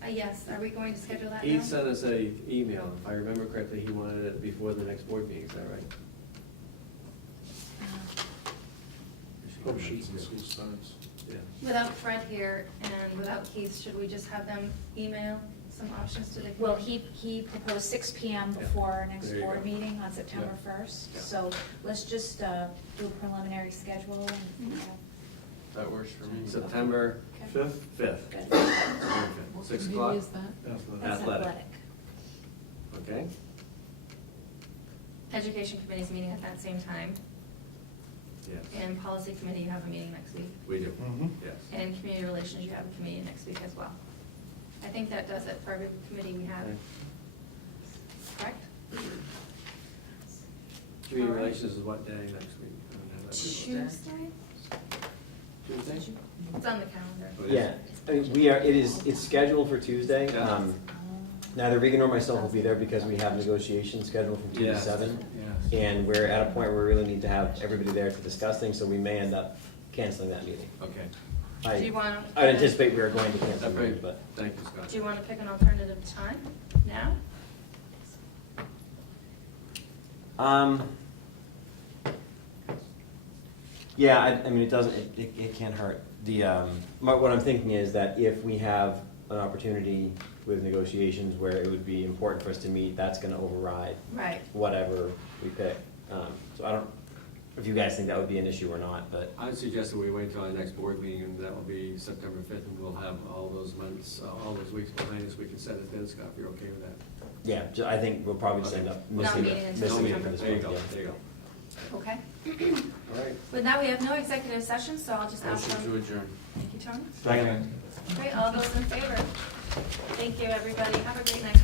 yes, are we going to schedule that He now? sent us a email, if I remember correctly, he wanted it before the next board meeting, is that right? Oh, sheets and school starts. Yeah. Without Fred here and without Keith, should we just have them email some options to the committee? Well, he proposed 6 PM before our next There you board go. meeting on September 1st. Yeah. So let's just do a preliminary schedule and, That works for me. September Okay. 5th. Good. What 6 committee o'clock? is that? That's athletic. Okay, Education committee's meeting at that same time, yes, and policy committee, you have a meeting next week. we do, Mhm. yes. And community relations, you have a committee next week as well. I think that does it for every committee we have, Okay. correct? Community relations is what day next week? I don't have that written. Tuesday? Tuesday? It's on the calendar. Oh, it is? Yeah, I mean, it's scheduled for Tuesday. Yeah. Neither Regan nor myself will be there because we have negotiations scheduled from 2 to Yes, 7. yes. And we're at a point where we really need to have everybody there to discuss things, so we may end up canceling that meeting. Okay. Do you want I would anticipate we are going to cancel the Okay. meeting, but. Thank you, Scott. Do you want to pick an alternative time now? Yeah, I mean, it can't hurt. What I'm thinking is that if we have an opportunity with negotiations where it would be important for us to meet, that's gonna override Right. whatever we pick. So I don't, if you guys think that would be an issue or not, but. I would suggest that we wait until our next board meeting, and that will be September 5th, and we'll have all those months, all those weeks behind us, we can set it then, Scott, if you're okay with that. Yeah, I think we'll probably just end up missing meeting it. until Missing it September. for this There you one, go, yeah. there you go. Okay. All right. With that, we have no executive session, so I'll just ask Motion to them. adjourn. Thank you, Tony. Second. Great, all those in favor? Thank you, everybody. Have a great night.